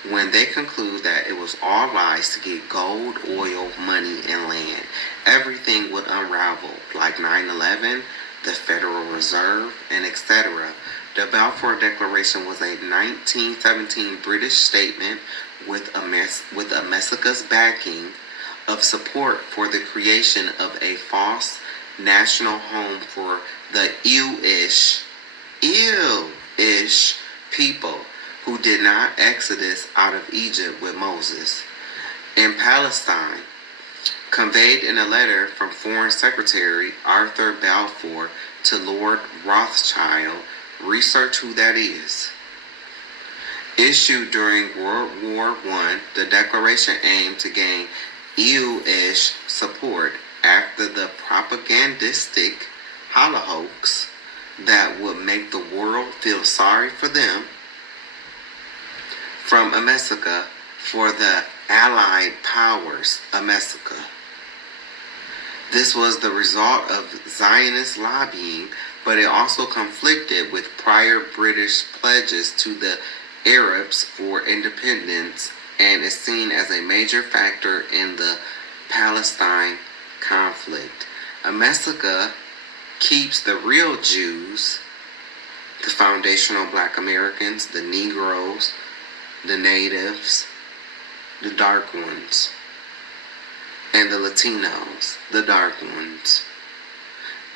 when they conclude that it was all lies to get gold, oil, money, and land? Everything would unravel, like 9/11, the Federal Reserve, and etc. The Balfour Declaration was a 1917 British statement with America's backing of support for the creation of a false national home for the ill-ish people who did not exodus out of Egypt with Moses. In Palestine, conveyed in a letter from Foreign Secretary Arthur Balfour to Lord Rothschild. Research who that is. Issued during World War I, the declaration aimed to gain EU-ish support after the propagandistic Holocaust that would make the world feel sorry for them. From America for the Allied powers, America. This was the result of Zionist lobbying, but it also conflicted with prior British pledges to the Arabs for independence and is seen as a major factor in the Palestine conflict. America keeps the real Jews, the foundational Black Americans, the Negroes, the natives, the dark ones, and the Latinos, the dark ones,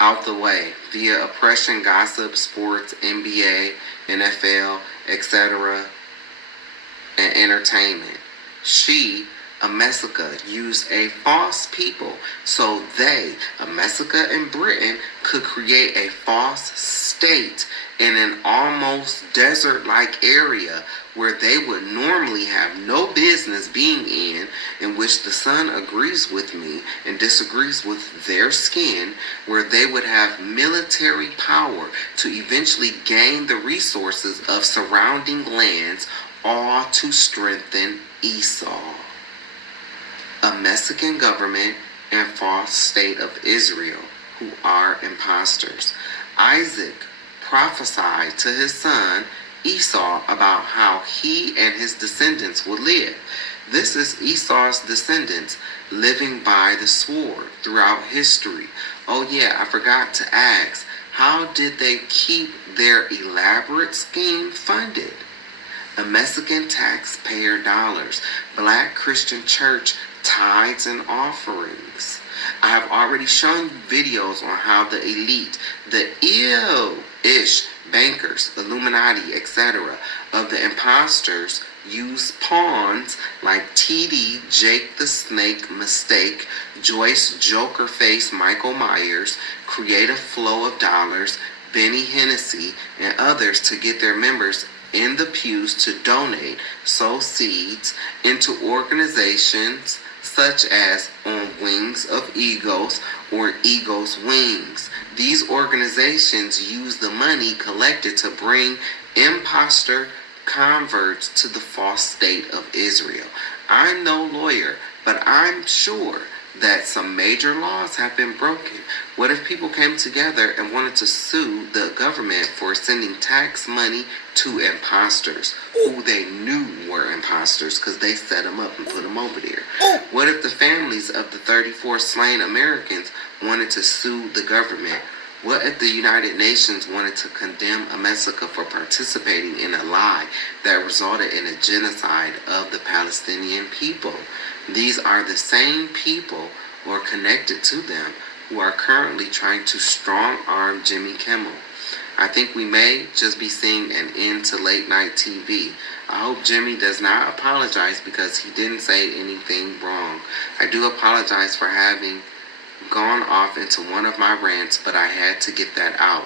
out the way via oppression, gossip, sports, NBA, NFL, etc., and entertainment. She, America, used a false people so they, America and Britain, could create a false state in an almost desert-like area where they would normally have no business being in which the sun agrees with me and disagrees with their skin, where they would have military power to eventually gain the resources of surrounding lands, all to strengthen Esau. A Mexican government and false state of Israel, who are impostors. Isaac prophesied to his son Esau about how he and his descendants would live. This is Esau's descendants living by the sword throughout history. Oh yeah, I forgot to ask, how did they keep their elaborate scheme funded? A Mexican taxpayer dollars, Black Christian church tithes and offerings. I have already shown you videos on how the elite, the ill-ish bankers, Illuminati, etc., of the imposters use pawns like TD, Jake the Snake Mistake, Joyce Joker Face Michael Myers, create a flow of dollars, Benny Hennessy, and others to get their members in the pews to donate, sow seeds into organizations such as On Wings of Eagles or Eagles Wings. These organizations use the money collected to bring imposter converts to the false state of Israel. I'm no lawyer, but I'm sure that some major laws have been broken. What if people came together and wanted to sue the government for sending tax money to imposters who they knew were imposters because they set them up and put them over there? What if the families of the 34 slain Americans wanted to sue the government? What if the United Nations wanted to condemn America for participating in a lie that resulted in a genocide of the Palestinian people? These are the same people or connected to them who are currently trying to strong-arm Jimmy Kimmel. I think we may just be seeing an end to late-night TV. I hope Jimmy does not apologize because he didn't say anything wrong. I do apologize for having gone off into one of my rants, but I had to get that out.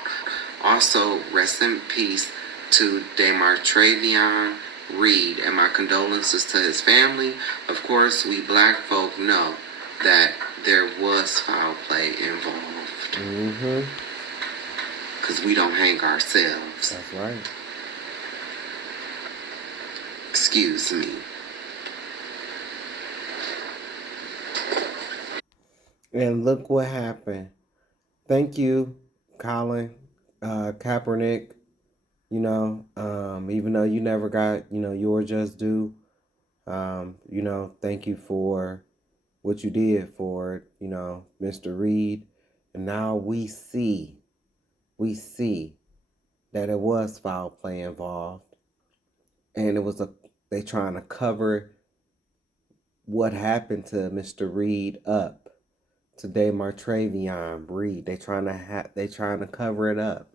Also, rest in peace to Demartravion Reed and my condolences to his family. Of course, we black folk know that there was foul play involved. Because we don't hang ourselves. That's right. Excuse me. And look what happened. Thank you, Colin Kaepernick. Even though you never got, your just due, thank you for what you did for, Mr. Reed. And now we see that it was foul play involved. And it was they trying to cover what happened to Mr. Reed up. Today, Martravion Reed. They trying to cover it up.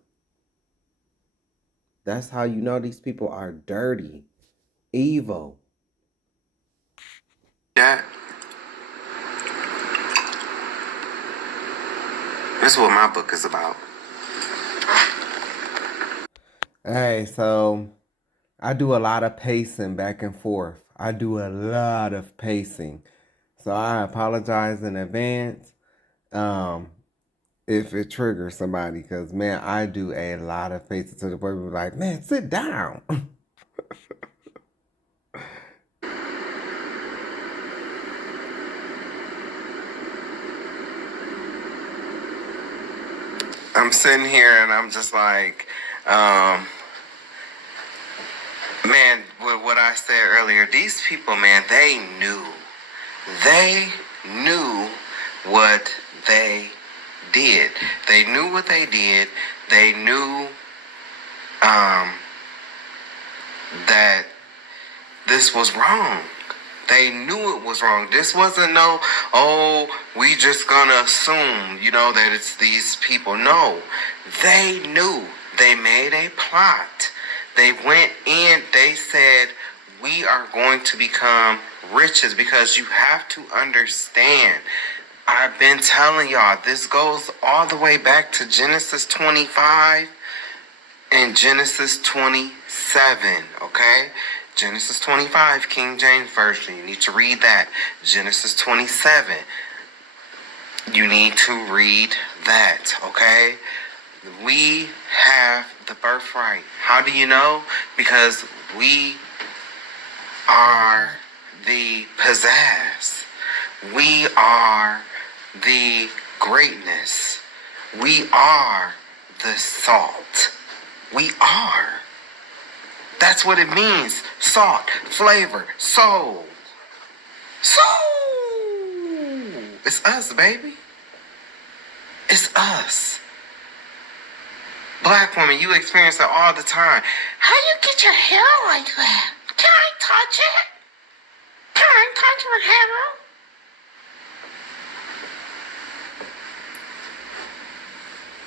That's how you know these people are dirty, evil. That This is what my book is about. Hey, so I do a lot of pacing back and forth. I do a lot of pacing. So I apologize in advance if it triggers somebody, because, man, I do a lot of pacing to the point where we're like, man, sit down. I'm sitting here and I'm just like, man, with what I said earlier, these people, man, they knew what they did. They knew what they did. They knew that this was wrong. They knew it was wrong. This wasn't no, oh, we just gonna assume, that it's these people. No, they knew. They made a plot. They went in, they said, we are going to become riches, because you have to understand. I've been telling y'all, this goes all the way back to Genesis 25 and Genesis 27, okay? Genesis 25, King James Version. You need to read that. Genesis 27. You need to read that, okay? We have the birthright. How do you know? Because we are the pizzazz. We are the greatness. We are the salt. We are. That's what it means. Salt, flavor, soul. Soul. It's us, baby. It's us. Black woman, you experience it all the time. How you get your hair like that? Can I touch it? Can I touch your hair?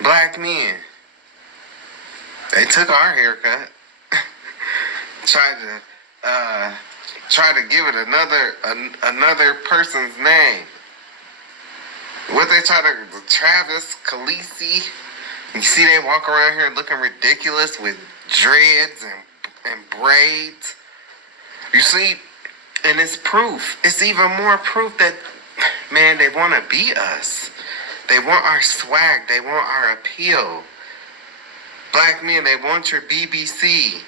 Black men, they took our haircut. Try to give it another person's name. What they try to Travis Khaleesi. You see, they walk around here looking ridiculous with dreads and braids. You see, and it's proof. It's even more proof that, man, they want to be us. They want our swag. They want our appeal. Black men, they want your BBC.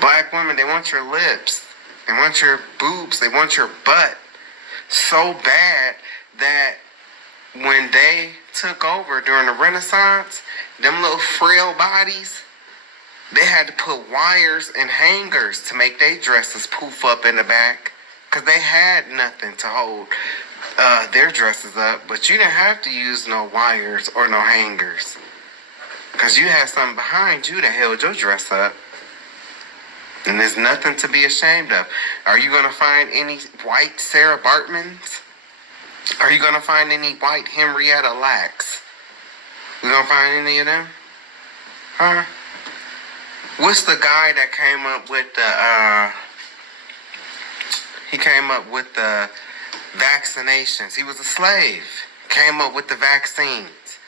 Black women, they want your lips. They want your boobs. They want your butt. So bad that when they took over during the Renaissance, them little frail bodies, they had to put wires and hangers to make their dresses poof up in the back, because they had nothing to hold their dresses up. But you didn't have to use no wires or no hangers, because you had something behind you that held your dress up. And there's nothing to be ashamed of. Are you going to find any white Sarah Bartmans? Are you going to find any white Henrietta Lacks? You going to find any of them? Huh? What's the guy that came up with the vaccinations? He was a slave. Came up with the vaccines.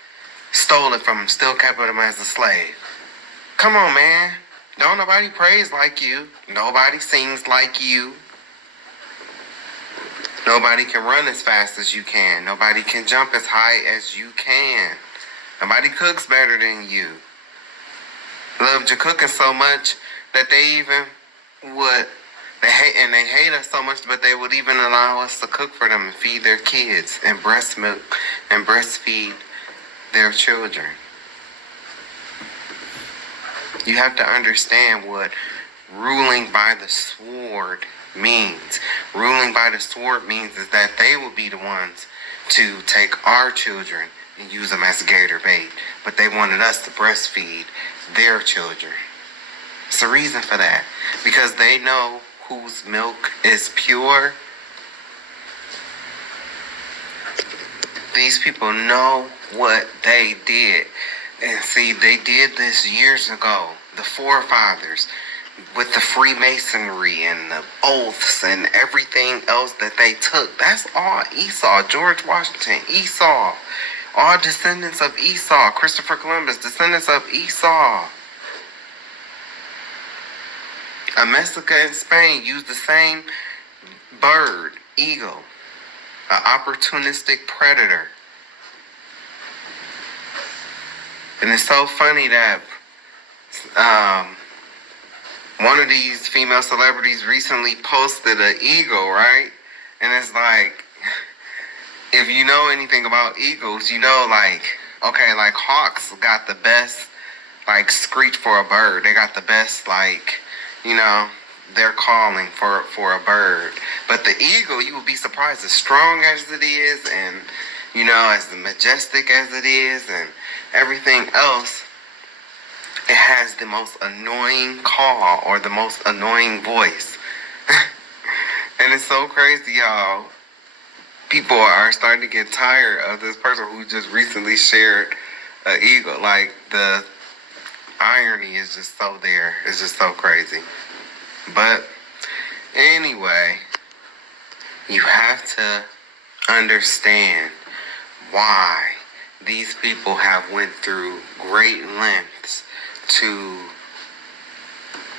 Stole it from him. Still kept him as a slave. Come on, man. Don't nobody praise like you. Nobody sings like you. Nobody can run as fast as you can. Nobody can jump as high as you can. Nobody cooks better than you. Loved your cooking so much that they even would, they hate us so much, but they would even allow us to cook for them and feed their kids and breast milk and breastfeed their children. You have to understand what ruling by the sword means. Ruling by the sword means is that they will be the ones to take our children and use them as gator bait. But they wanted us to breastfeed their children. It's a reason for that. Because they know whose milk is pure. These people know what they did. And see, they did this years ago. The forefathers. with the Freemasonry and the oaths and everything else that they took. That's all Esau. George Washington, Esau. All descendants of Esau. Christopher Columbus, descendants of Esau. America and Spain used the same bird, eagle. An opportunistic predator. And it's so funny that one of these female celebrities recently posted an eagle, right? And it's like, if you know anything about eagles, you know, like, okay, like hawks got the best, like, screech for a bird. They got the best, like, you know, they're calling for a bird. But the eagle, you will be surprised, as strong as it is, and, you know, as majestic as it is, and everything else, it has the most annoying call or the most annoying voice. And it's so crazy, y'all. People are starting to get tired of this person who just recently shared an eagle. Like, the irony is just so there. It's just so crazy. But anyway, you have to understand why these people have went through great lengths to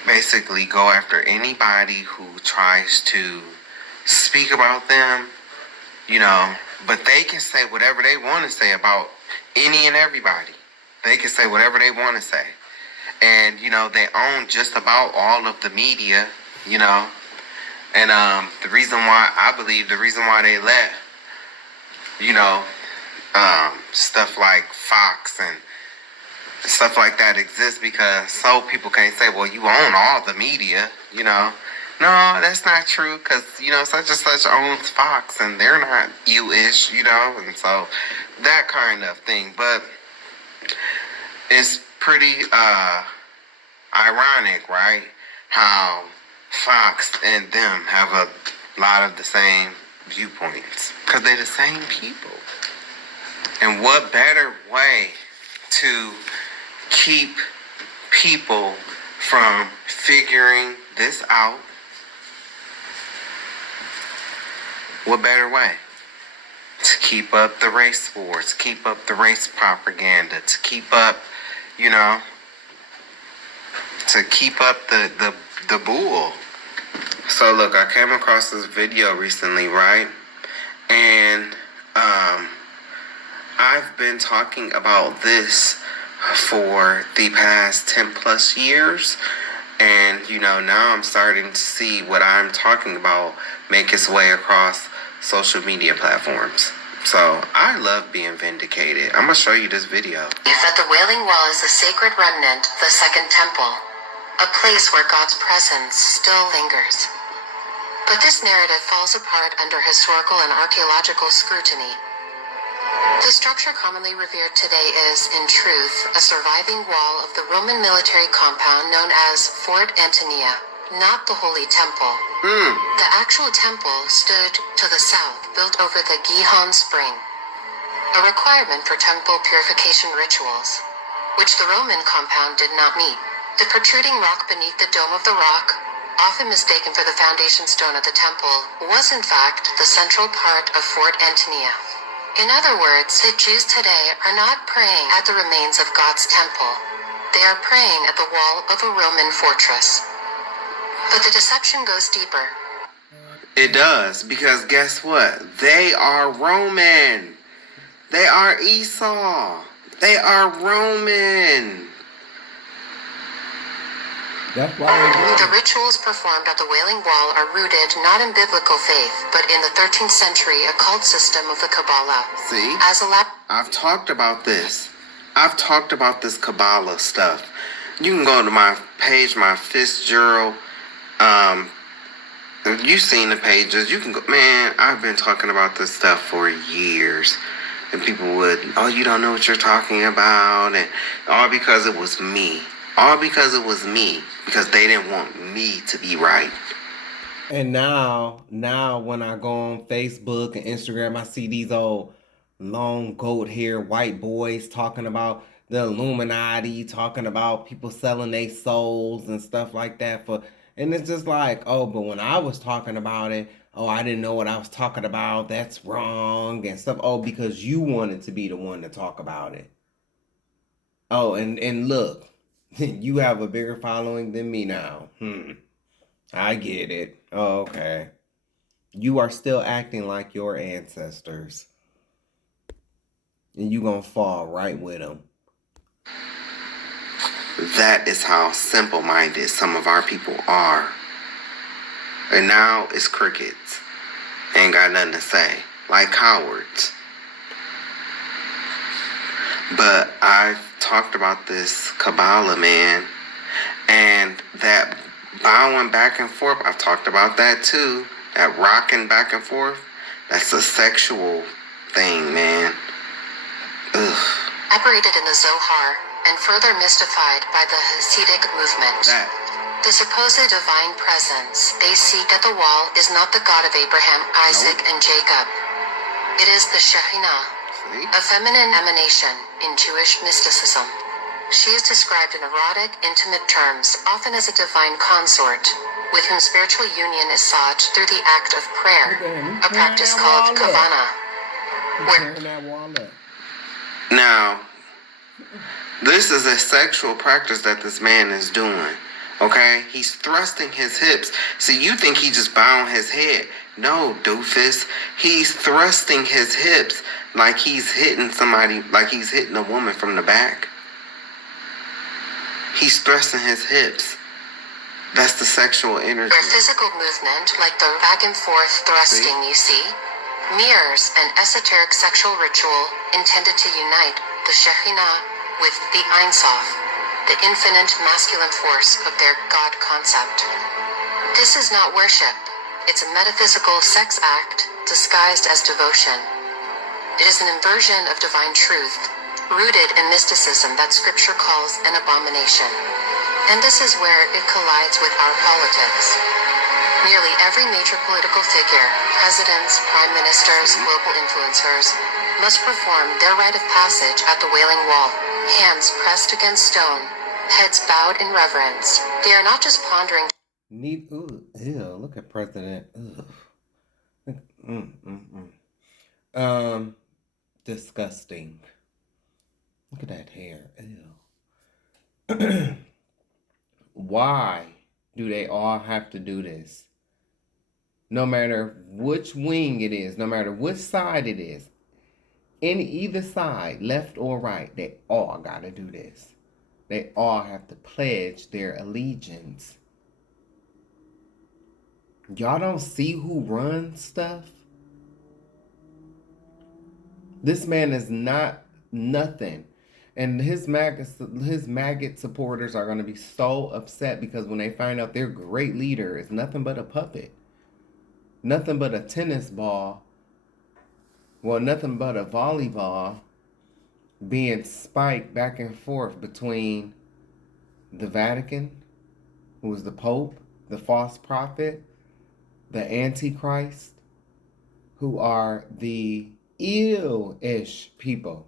basically go after anybody who tries to speak about them, you know, but they can say whatever they want to say about any and everybody. They can say whatever they want to say. And, you know, they own just about all of the media, you know. And the reason why they let, you know, stuff like Fox and stuff like that exists, because so people can't say, well, you own all the media, you know. No, that's not true, because, you know, such and such owns Fox, and they're not you-ish, you know, and so that kind of thing. But it's pretty ironic, right, how Fox and them have a lot of the same viewpoints, because they're the same people. And what better way to keep people from figuring this out? What better way to keep up the race wars, to keep up the race propaganda, to keep up, you know, to keep up the bull? So look, I came across this video recently, right? And I've been talking about this for the past 10 plus years, and, you know, now I'm starting to see what I'm talking about make its way across social media platforms. So I love being vindicated. I'm gonna show you this video. That the Wailing Wall is the sacred remnant, the second temple, a place where God's presence still lingers. But this narrative falls apart under historical and archaeological scrutiny. The structure commonly revered today is, in truth, a surviving wall of the Roman military compound known as Fort Antonia, not the Holy Temple. The actual temple stood to the south, built over the Gihon Spring, a requirement for temple purification rituals, which the Roman compound did not meet. The protruding rock beneath the dome of the rock, often mistaken for the foundation stone of the temple, was in fact the central part of Fort Antonia. In other words, the Jews today are not praying at the remains of God's temple. They are praying at the wall of a Roman fortress. But the deception goes deeper. It does, because guess what? They are Roman. They are Esau. They are Roman. That's why they do The it. rituals performed at the Wailing Wall are rooted not in biblical faith, but in the 13th century occult system of the Kabbalah. See? As I've talked about this. I've talked about this Kabbalah stuff. You can go to my page, my Fitzgerald. You've seen the pages. You can go, man, I've been talking about this stuff for years. And people would, oh, you don't know what you're talking about. And all because it was me. All because it was me. Because they didn't want me to be right. And now when I go on Facebook and Instagram, I see these old long goat hair white boys talking about the Illuminati, talking about people selling their souls and stuff like that and it's just like, oh, but when I was talking about it, oh, I didn't know what I was talking about. That's wrong and stuff. Oh, because you wanted to be the one to talk about it. Oh, and look, you have a bigger following than me now. I get it. Oh, okay. You are still acting like your ancestors. And you gonna fall right with them. That is how simple-minded some of our people are. And now it's crickets. Ain't got nothing to say. Like cowards. But I've talked about this Kabbalah, man. And that bowing back and forth, I've talked about that too. That rocking back and forth. That's a sexual thing, man. Ugh. Operated in the Zohar and further mystified by the Hasidic movement. That. The supposed divine presence they seek at the wall is not the God of Abraham, Isaac, and Jacob. It is the Shekhinah, a feminine emanation in Jewish mysticism. She is described in erotic, intimate terms, often as a divine consort, with whom spiritual union is sought through the act of prayer, a practice called kavana. Now, this is a sexual practice that this man is doing. Okay? He's thrusting his hips. See, you think he just bowing his head. No, doofus. He's thrusting his hips like he's hitting somebody, like he's hitting a woman from the back. He's thrusting his hips. That's the sexual energy. Their physical movement, like the back and forth thrusting you see, mirrors an esoteric sexual ritual intended to unite the Shekhinah with the Ein Sof, the infinite masculine force of their God concept. This is not worship. It's a metaphysical sex act disguised as devotion. It is an inversion of divine truth, rooted in mysticism that scripture calls an abomination. And this is where it collides with our politics. Nearly every major political figure, presidents, prime ministers, global influencers, must perform their rite of passage at the Wailing Wall, hands pressed against stone, heads bowed in reverence. They are not just pondering. Look at President. Disgusting. Look at that hair. Ew. Why do they all have to do this? No matter which wing it is, no matter which side it is, in either side, left or right, they all gotta do this. They all have to pledge their allegiance. Y'all don't see who runs stuff? This man is not nothing. And his maggot supporters are going to be so upset because when they find out their great leader is nothing but a puppet. Nothing but a tennis ball. Well, nothing but a volleyball being spiked back and forth between the Vatican, who is the Pope, the false prophet, the Antichrist, who are the ill-ish people,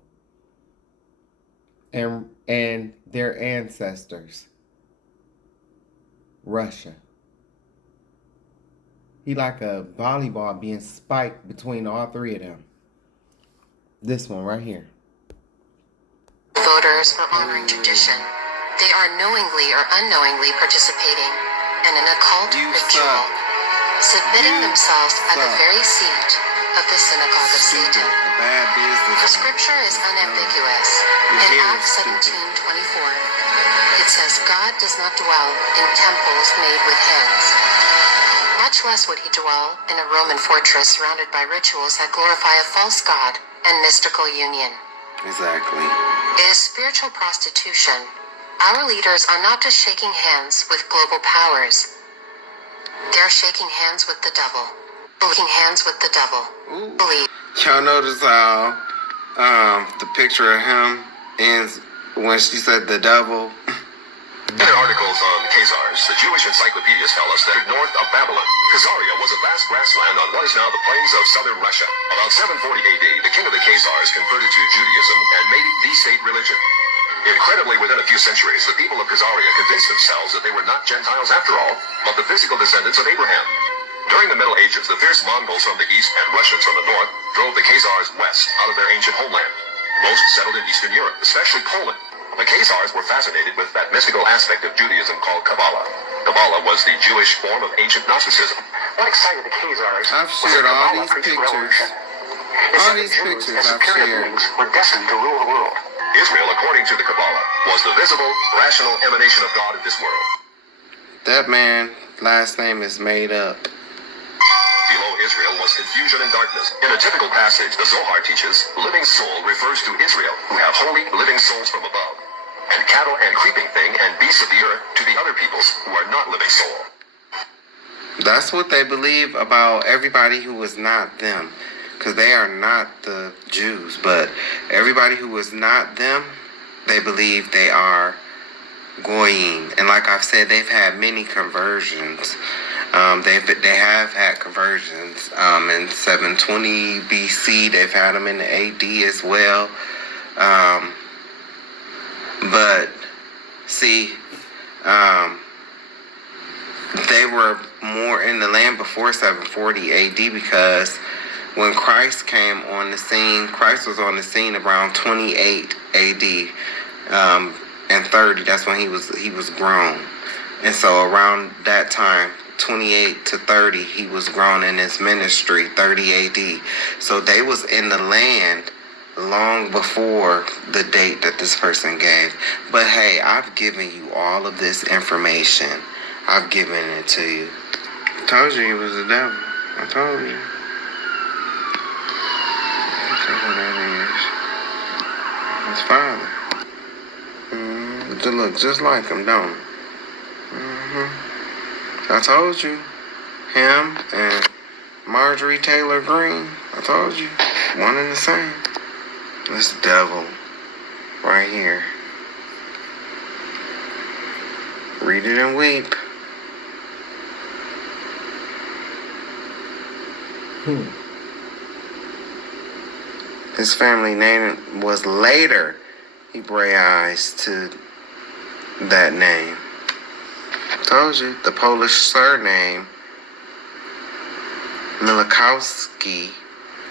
and their ancestors, Russia. He like a volleyball being spiked between all three of them. This one right here. Voters for honoring tradition. They are knowingly or unknowingly participating in an occult ritual, submitting themselves at the very seat of the synagogue of Satan. Bad business. The scripture is unambiguous. In Acts 17:24, it says, God does not dwell in temples made with hands. Much less would he dwell in a Roman fortress surrounded by rituals that glorify a false god and mystical union. Exactly. It is spiritual prostitution. Our leaders are not just shaking hands with global powers. They're shaking hands with the devil. Shaking hands with the devil. Believe. Y'all notice how the picture of him ends when she said the devil? In their articles on Khazars, the Jewish encyclopedias tell us that north of Babylon, Khazaria was a vast grassland on what is now the plains of southern Russia. About 740 AD, the king of the Khazars converted to Judaism and made it the state religion. Incredibly, within a few centuries, the people of Khazaria convinced themselves that they were not Gentiles after all, but the physical descendants of Abraham. During the Middle Ages, the fierce Mongols from the east and Russians from the north drove the Khazars west out of their ancient homeland. Most settled in Eastern Europe, especially Poland. The Khazars were fascinated with that mystical aspect of Judaism called Kabbalah. Kabbalah was the Jewish form of ancient Gnosticism. What excited the Khazars I've shared all these pictures. All these pictures I've shared. Were destined to rule the world. Israel, according to the Kabbalah, was the visible, rational emanation of God in this world. That man, last name is made up. Below Israel was confusion and darkness. In a typical passage, the Zohar teaches, living soul refers to Israel, who have holy, living souls from above, and cattle and creeping thing and beasts of the earth to the other peoples who are not living soul. That's what they believe about everybody who was not them. Because they are not the Jews, but everybody who is not them, they believe they are Goyim. And like I've said, they've had many conversions. They have had conversions in 720 BC. They've had them in the AD as well. But see, they were more in the land before 740 AD because when Christ came on the scene, Christ was on the scene around 28 AD and 30. That's when he was grown. And so around that time, 28 to 30, he was grown in his ministry, 30 AD. So they was in the land long before the date that this person gave. But hey, I've given you all of this information. I've given it to you. I told you he was the devil. I told you. His father. It look just like him, don't it? I told you. Him and Marjorie Taylor Greene. I told you. One and the same. This devil right here. Read it and weep. His family name was later Hebraized to that name. Told you, the Polish surname Milikowski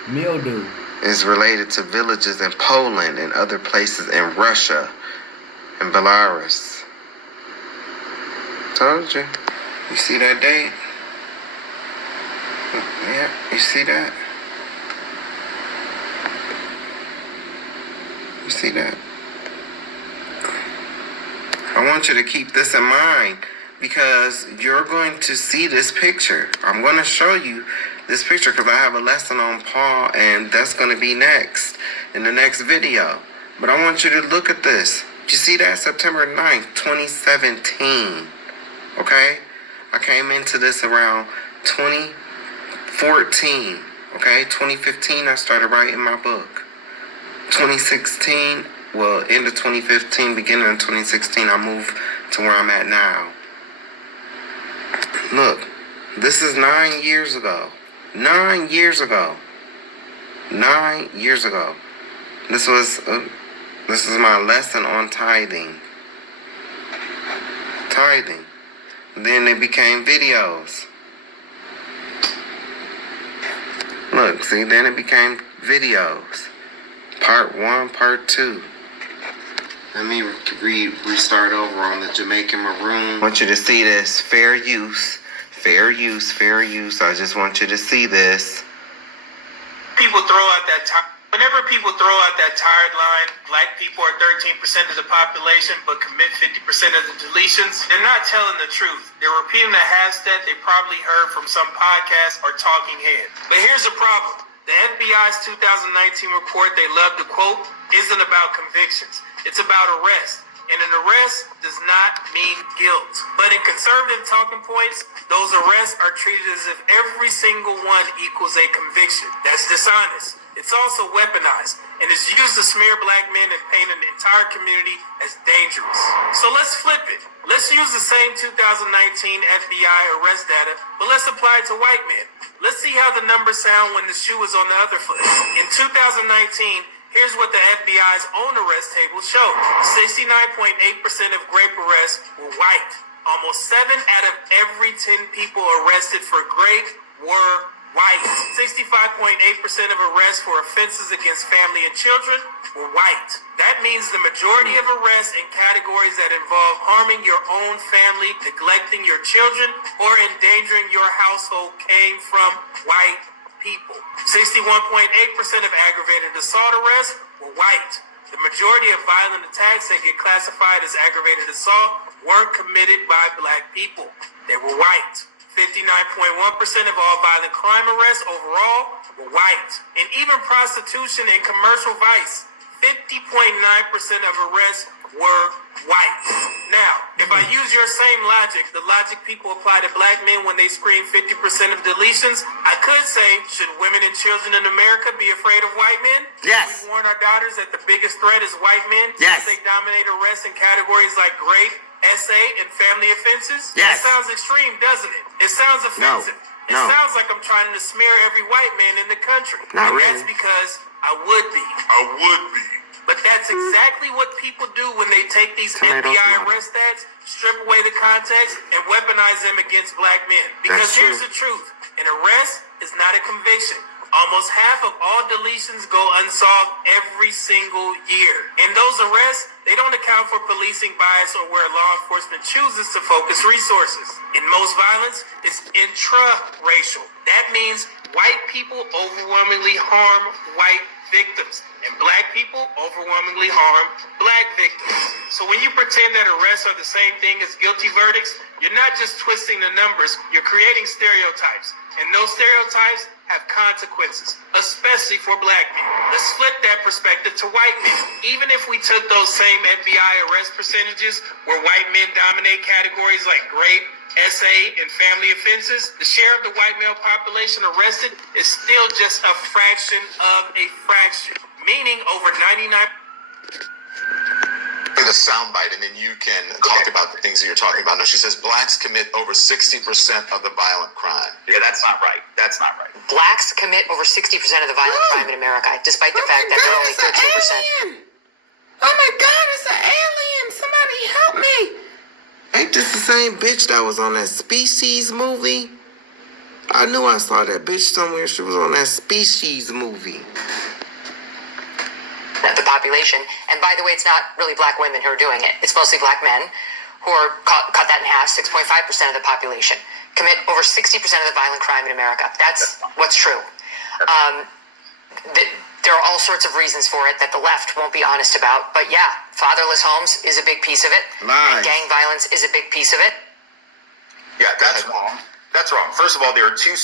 Mildew is related to villages in Poland and other places in Russia and Belarus. Told you. You see that date? Yeah, you see that? You see that? I want you to keep this in mind because you're going to see this picture. I'm going to show you this picture because I have a lesson on Paul and that's going to be next in the next video. But I want you to look at this. You see that? September 9th, 2017. Okay? I came into this around 2014. Okay? 2015, I started writing my book. 2016, well, end of 2015, beginning of 2016, I moved to where I'm at now. Look, this is 9 years ago. 9 years ago. 9 years ago. This is my lesson on tithing. Tithing. Then they became videos. Look, see, then it became videos. Part 1, Part 2. Let me restart over on the Jamaican Maroon. I want you to see this. Fair use. Fair use. Fair use. I just want you to see this. Whenever people throw out that tired line, black people are 13% of the population but commit 50% of the deletions, they're not telling the truth. They're repeating a hashtag they probably heard from some podcast or talking head. But here's the problem. The FBI's 2019 report they love to quote isn't about convictions. It's about arrest. And an arrest does not mean guilt. But in conservative talking points, those arrests are treated as if every single one equals a conviction. That's dishonest. It's also weaponized, and it's used to smear black men and paint an entire community as dangerous. So let's flip it. Let's use the same 2019 FBI arrest data, but let's apply it to white men. Let's see how the numbers sound when the shoe is on the other foot. In 2019, Here's what the FBI's own arrest table showed. 69.8% of grape arrests were white. Almost 7 out of every 10 people arrested for grape were white. 65.8% of arrests for offenses against family and children were white. That means the majority of arrests in categories that involve harming your own family, neglecting your children, or endangering your household came from white people. 61.8% of aggravated assault arrests were white. The majority of violent attacks that get classified as aggravated assault weren't committed by black people. They were white. 59.1% of all violent crime arrests overall were white. And even prostitution and commercial vice, 50.9% of arrests were white. Now, if I use your same logic, the logic people apply to black men when they scream 50% of deletions, I could say, should women and children in America be afraid of white men? Yes. We warn our daughters that the biggest threat is white men? Yes. They dominate arrests in categories like rape, SA, and family offenses? Yes. It sounds extreme, doesn't it? It sounds offensive. It No. sounds like I'm trying to smear every white man in the country. Not And really. that's because I would be. But that's exactly what people do when they take these Tomato, FBI tomato. arrest stats, strip away the context, and weaponize them against black men. Because That's here's true. the truth. An arrest is not a conviction. Almost half of all deletions go unsolved every single year. In those arrests, they don't account for policing bias or where law enforcement chooses to focus resources. In most violence, it's intra-racial. That means white people overwhelmingly harm white victims, and black people overwhelmingly harm black victims. So when you pretend that arrests are the same thing as guilty verdicts, you're not just twisting the numbers, you're creating stereotypes. And those stereotypes have consequences, especially for black men. Let's flip that perspective to white men. Even if we took those same FBI arrest percentages where white men dominate categories like rape, SA, and family offenses, the share of the white male population arrested is still just a fraction of a fraction, meaning over 99%. The soundbite, and then you can talk about the things that you're talking about. Now, she says blacks commit over 60% of the violent crime. Yeah, that's not right. That's not right. Blacks commit over 60% of the violent crime in America, despite the fact that they're only 13%. Oh my God, it's an alien. Somebody help me. Ain't this the same bitch that was on that Species movie? I knew I saw that bitch somewhere. She was on that Species movie. The population, and by the way, it's not really black women who are doing it. It's mostly black men who are cut that in half. 6.5% of the population commit over 60% of the violent crime in America. That's what's true. There are all sorts of reasons for it that the left won't be honest about. But yeah, fatherless homes is a big piece of it. Lies. And gang violence is a big piece of it. Yeah, that's wrong. That's wrong. First of all, there are two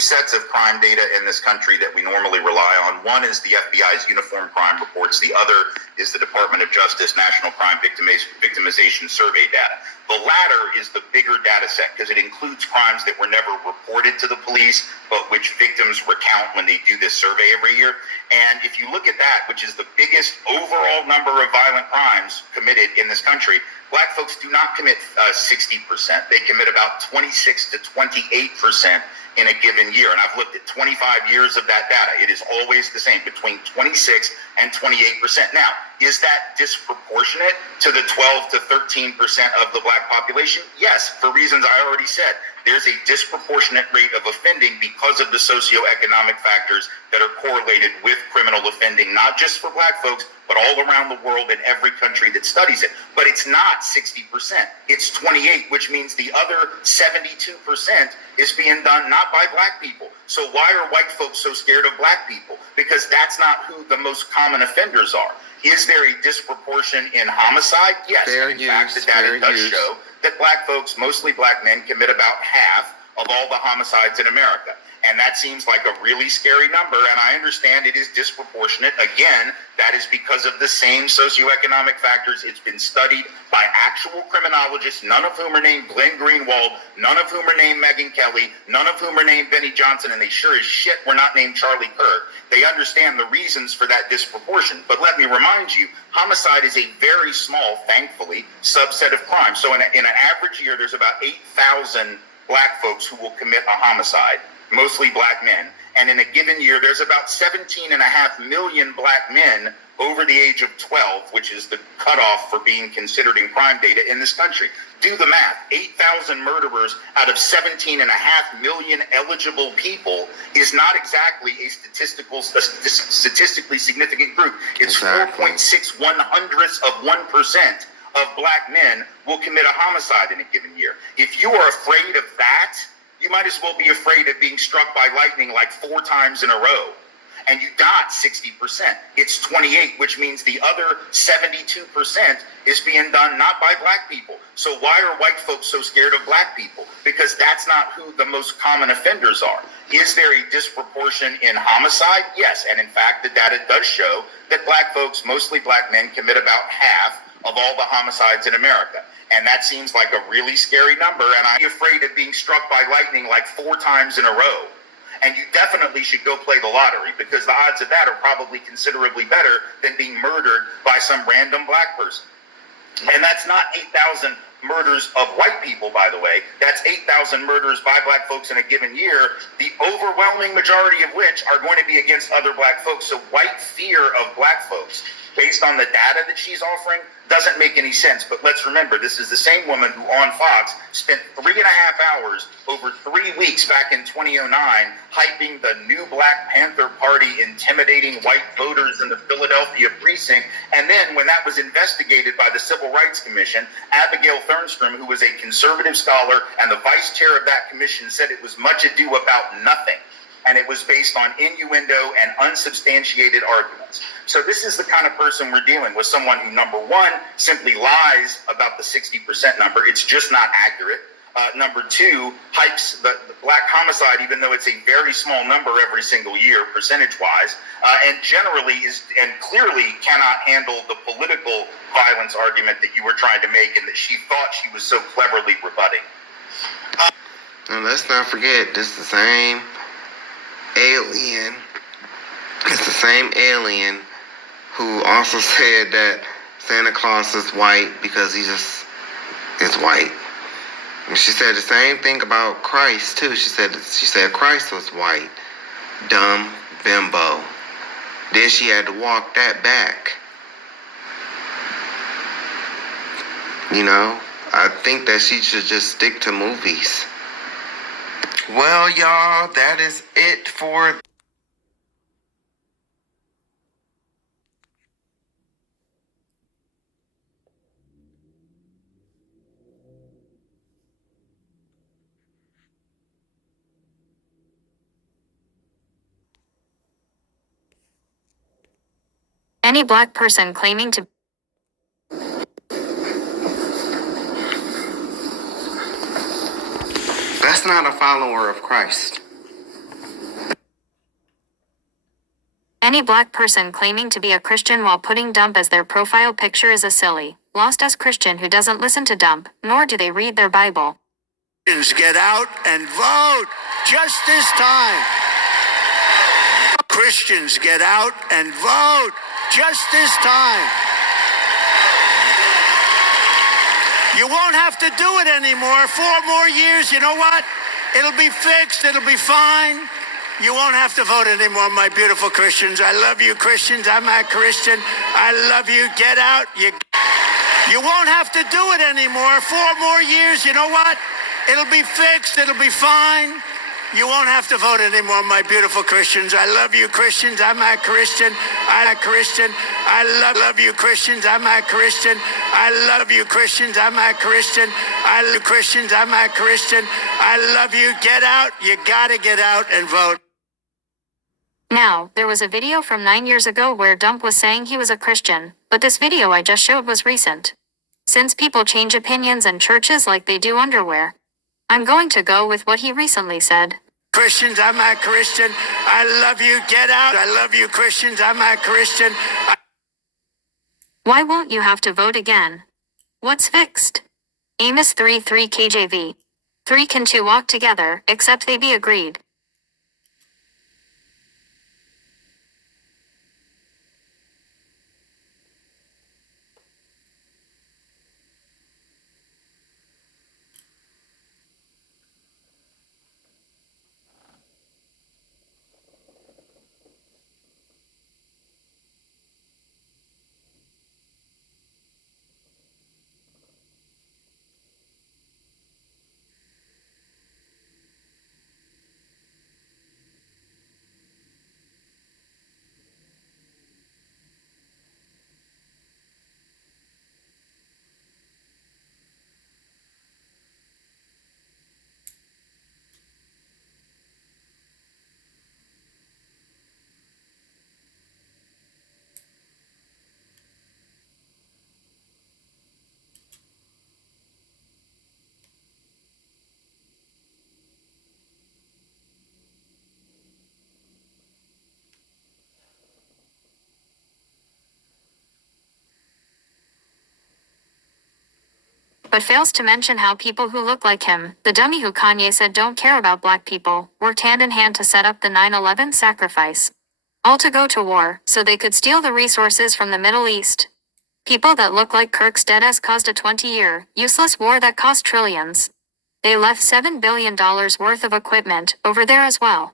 sets of crime data in this country that we normally rely on. One is the FBI's uniform crime reports. The other is the Department of Justice National Crime Victimization Survey data. The latter is the bigger data set because it includes crimes that were never reported to the police, but which victims recount when they do this survey every year. And if you look at that, which is the biggest overall number of violent crimes committed in this country, black folks do not commit 60%. They commit about 26 to 28% in a given year. And I've looked at 25 years of that data. It is always the same, between 26 and 28%. Now, is that disproportionate to the 12 to 13% of the black population? Yes, for reasons I already said. There's a disproportionate rate of offending because of the socioeconomic factors that are correlated with criminal offending, not just for black folks, but all around the world in every country that studies it. But it's not 60%. It's 28, which means the other 72% is being done not by black people. So why are white folks so scared of black people? Because that's not who the most common offenders are. Is there a disproportion in homicide? Yes. Fair In fact, the use, data fair does use. show that black folks, mostly black men, commit about half of all the homicides in America. And that seems like a really scary number, and I understand it is disproportionate. Again, that is because of the same socioeconomic factors. It's been studied by actual criminologists, none of whom are named Glenn Greenwald, none of whom are named Megyn Kelly, none of whom are named Benny Johnson, and they sure as shit were not named Charlie Kirk. They understand the reasons for that disproportion. But let me remind you, homicide is a very small, thankfully, subset of crime. So in an average year, there's about 8,000 black folks who will commit a homicide, mostly black men. And in a given year, there's about 17.5 million black men over the age of 12, which is the cutoff for being considered in crime data in this country. Do the math. 8,000 murderers out of 17.5 million eligible people is not exactly a statistically significant group. It's Exactly. 4.61% of black men will commit a homicide in a given year. If you are afraid of that, you might as well be afraid of being struck by lightning like 4 times in a row. And you got 60%. It's 28, which means the other 72% is being done not by black people. So why are white folks so scared of black people? Because that's not who the most common offenders are. Is there a disproportion in homicide? Yes. And in fact, the data does show that black folks, mostly black men, commit about half of all the homicides in America. And that seems like a really scary number. And I'm afraid of being struck by lightning like 4 times in a row. And you definitely should go play the lottery, because the odds of that are probably considerably better than being murdered by some random black person. And that's not 8,000 murders of white people, by the way. That's 8,000 murders by black folks in a given year, the overwhelming majority of which are going to be against other black folks. So white fear of black folks, based on the data that she's offering, doesn't make any sense. But let's remember, this is the same woman who on Fox spent 3.5 hours over 3 weeks back in 2009 hyping the new Black Panther Party intimidating white voters in the Philadelphia precinct. And then when that was investigated by the Civil Rights Commission, Abigail Thernstrom, who was a conservative scholar and the vice chair of that commission, said it was much ado about nothing. And it was based on innuendo and unsubstantiated arguments. So this is the kind of person we're dealing with, someone who, number one, simply lies about the 60% number. It's just not accurate. Number two, hypes the black homicide, even though it's a very small number every single year, percentage-wise, and generally is and clearly cannot handle the political violence argument that you were trying to make and that she thought she was so cleverly rebutting. And let's not forget, this is the same alien. It's the same alien who also said that Santa Claus is white because he just is white. And she said the same thing about Christ too. She said Christ was white. Dumb bimbo. Then she had to walk that back. You know, I think that she should just stick to movies. Well, y'all, that is it for Any black person claiming to That's not a follower of Christ. Any black person claiming to be a Christian while putting dump as their profile picture is a silly, lost-ass Christian who doesn't listen to dump, nor do they read their Bible. Get out and vote just this time. Christians, get out and vote just this time. You won't have to do it anymore. 4 more years, you know what? It'll be fixed. It'll be fine. You won't have to vote anymore, my beautiful Christians. I love you, Christians. I'm a Christian. I love you. Get out. You won't have to do it anymore. 4 more years, you know what? It'll be fixed. It'll be fine. You won't have to vote anymore, my beautiful Christians. I love you, Christians. I'm a Christian. I'm a Christian. I love you, Christians. I'm a Christian. I love you, Christians. I'm a Christian. I love Christians. I'm a Christian. I love you. Get out. You gotta get out and vote. Now, there was a video from 9 years ago where Dump was saying he was a Christian, but this video I just showed was recent. Since people change opinions and churches like they do underwear, I'm going to go with what he recently said. Christians, I'm a Christian. I love you. Get out. I love you, Christians. I'm a Christian. Why won't you have to vote again? What's fixed? Amos 3:3 KJV. 3 can 2 walk together, except they be agreed. but fails to mention how people who look like him, the dummy who Kanye said don't care about black people, worked hand in hand to set up the 9/11 sacrifice. All to go to war, so they could steal the resources from the Middle East. People that look like Kirk's deadass caused a 20-year, useless war that cost trillions. They left $7 billion worth of equipment over there as well.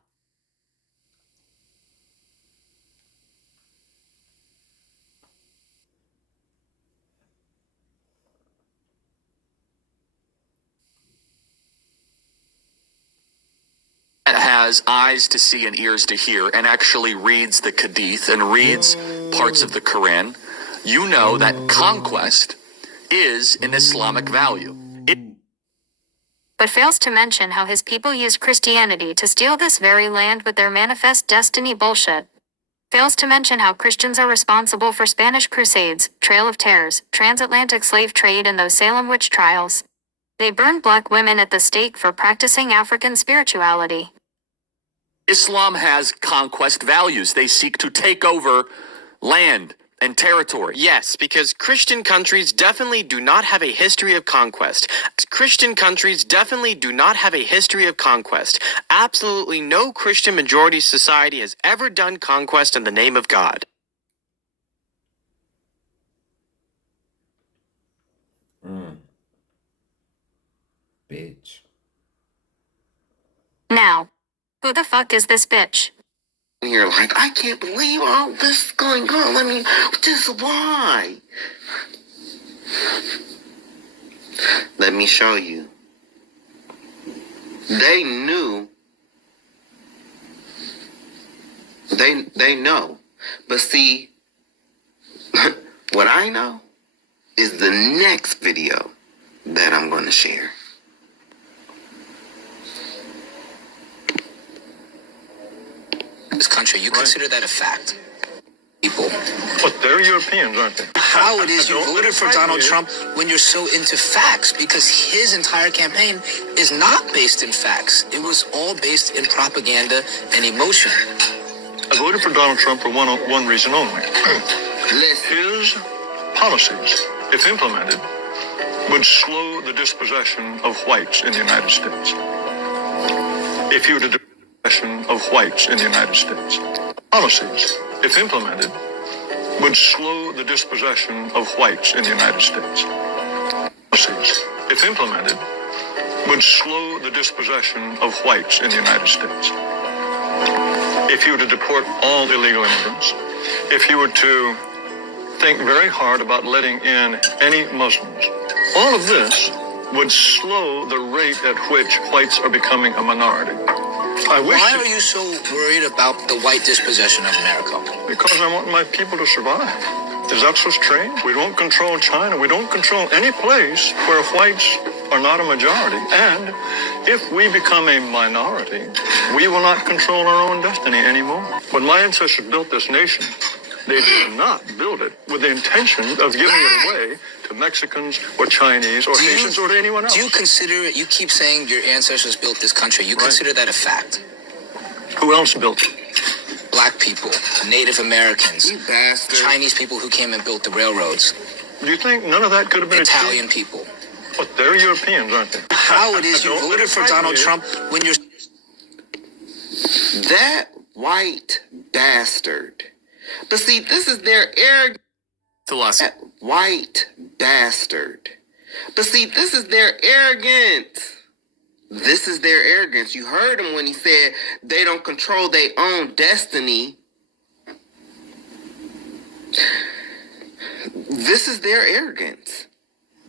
Has eyes to see and ears to hear and actually reads the Hadith and reads parts of the Quran, you know that conquest is an Islamic value. But fails to mention how his people used Christianity to steal this very land with their manifest destiny bullshit. Fails to mention how Christians are responsible for Spanish Crusades, Trail of Tears, transatlantic slave trade, and those Salem witch trials. They burned black women at the stake for practicing African spirituality. Islam has conquest values. They seek to take over land and territory. Yes, because Christian countries definitely do not have a history of conquest. Christian countries definitely do not have a history of conquest. Absolutely no Christian majority society has ever done conquest in the name of God. Bitch. Now, who the fuck is this bitch? You're like, I can't believe all this is going on. I mean, this is why. Let me show you. They knew. They know. But see, what I know is the next video that I'm going to share. This country, you consider that a fact? People. But they're Europeans, aren't they? How it is you voted for Donald Trump when you're so into facts, because his entire campaign is not based in facts. It was all based in propaganda and emotion. I voted for Donald Trump for one reason only. Listen. His policies, if implemented, would slow the dispossession of whites in the United States. If you were to dispossession of whites in the United States. Policies, if implemented, would slow the dispossession of whites in the United States. Policies, if implemented, would slow the dispossession of whites in the United States. If you were to deport all illegal immigrants, if you were to think very hard about letting in any Muslims, all of this would slow the rate at which whites are becoming a minority. Why are you so worried about the white dispossession of America? Because I want my people to survive. Is that so strange? We don't control China. We don't control any place where whites are not a majority. And if we become a minority, we will not control our own destiny anymore. When my ancestors built this nation, they did not build it with the intention of giving it away to Mexicans or Chinese or Haitians or to anyone else. Do you consider, you keep saying your ancestors built this country, you consider that a fact? Who else built it? Black people, Native Americans, You bastard. Chinese people who came and built the railroads, Do you think none of that could have been Italian achieved? people. But they're Europeans, aren't they? How it is you Don't voted for let it Donald frighten Trump when you're... That white bastard. But see, this is their arrogance. That white bastard. But see, this is their arrogance. This is their arrogance. You heard him when he said they don't control their own destiny. This is their arrogance.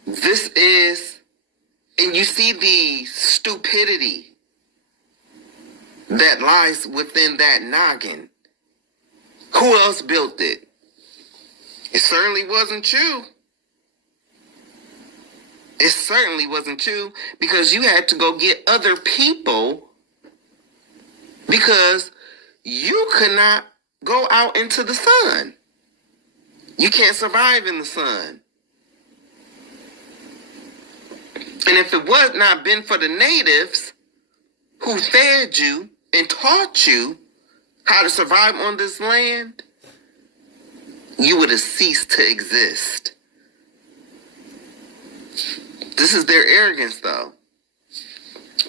This is, and you see the stupidity that lies within that noggin. Who else built it? It certainly wasn't you. It certainly wasn't you, because you had to go get other people because you could not go out into the sun. You can't survive in the sun. And if it was not been for the natives who fed you and taught you how to survive on this land, you would have ceased to exist. This is their arrogance, though.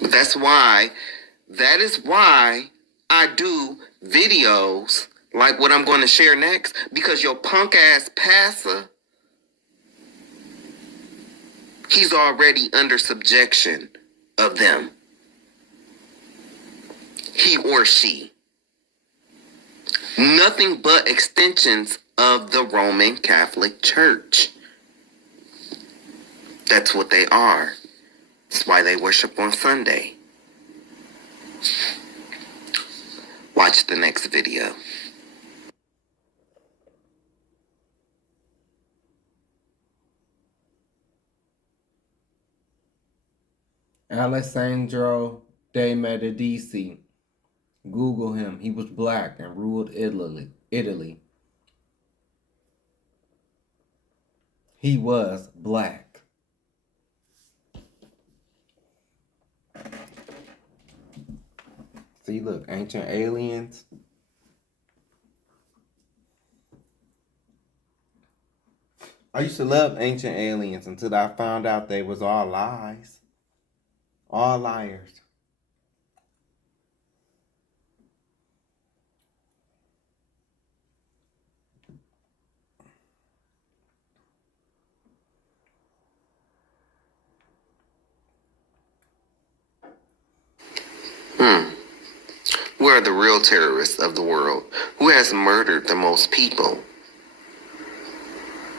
But that is why I do videos like what I'm going to share next, because your punk ass pastor, he's already under subjection of them. He or she. Nothing but extensions of the Roman Catholic Church. That's what they are. That's why they worship on Sunday. Watch the next video. Alessandro de Medici. Google him. He was black and ruled Italy. He was black. See, look, ancient aliens. I used to love ancient aliens until I found out they was all lies. All liars. Who are the real terrorists of the world? Who has murdered the most people?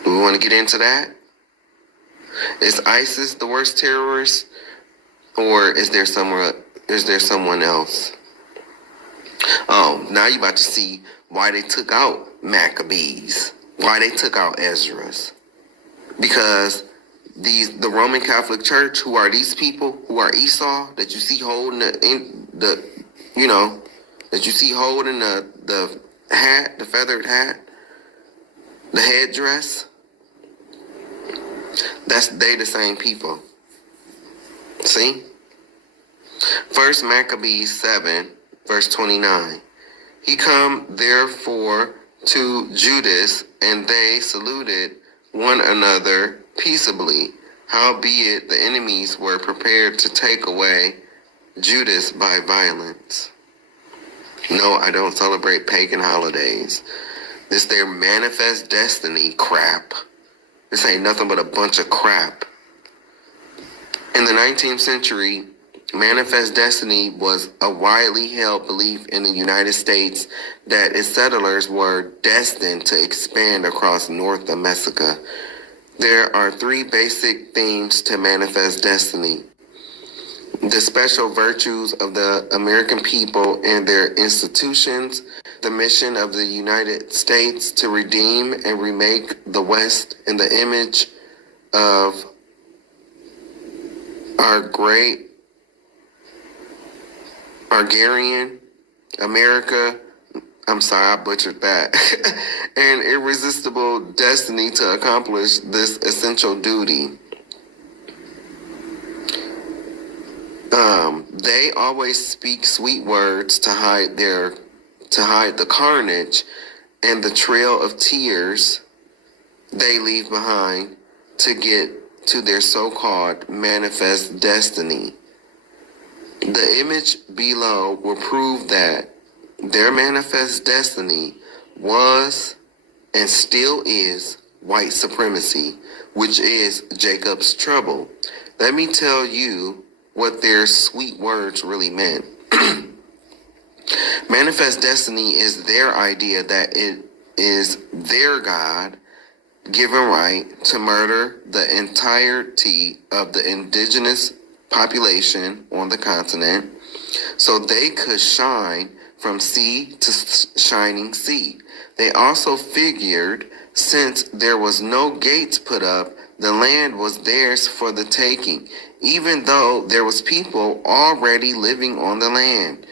Do we want to get into that? Is ISIS the worst terrorist? Or is there someone else? Oh, now you're about to see why they took out Maccabees. Why they took out Ezra's. Because the Roman Catholic Church, who are these people, who are Esau, that you see holding the hat, the feathered hat, the headdress, they the same people. See? First Maccabees 7, verse 29. He come therefore to Judas, and they saluted one another peaceably. Howbeit the enemies were prepared to take away Judas by violence. No, I don't celebrate pagan holidays. This their manifest destiny crap. This ain't nothing but a bunch of crap. In the 19th century, manifest destiny was a widely held belief in the United States that its settlers were destined to expand across North America. There are three basic themes to manifest destiny: the special virtues of the American people and their institutions, the mission of the United States to redeem and remake the West in the image of our great Argarian America. I'm sorry, I butchered that. An irresistible destiny to accomplish this essential duty. They always speak sweet words to hide the carnage and the trail of tears they leave behind to get to their so-called manifest destiny. The image below will prove that their manifest destiny was and still is white supremacy, which is Jacob's trouble. Let me tell you what their sweet words really meant. Manifest destiny is their idea that it is their God given right to murder the entirety of the indigenous population on the continent so they could shine from sea to shining sea. They also figured since there was no gates put up, the land was theirs for the taking, even though there was people already living on the land.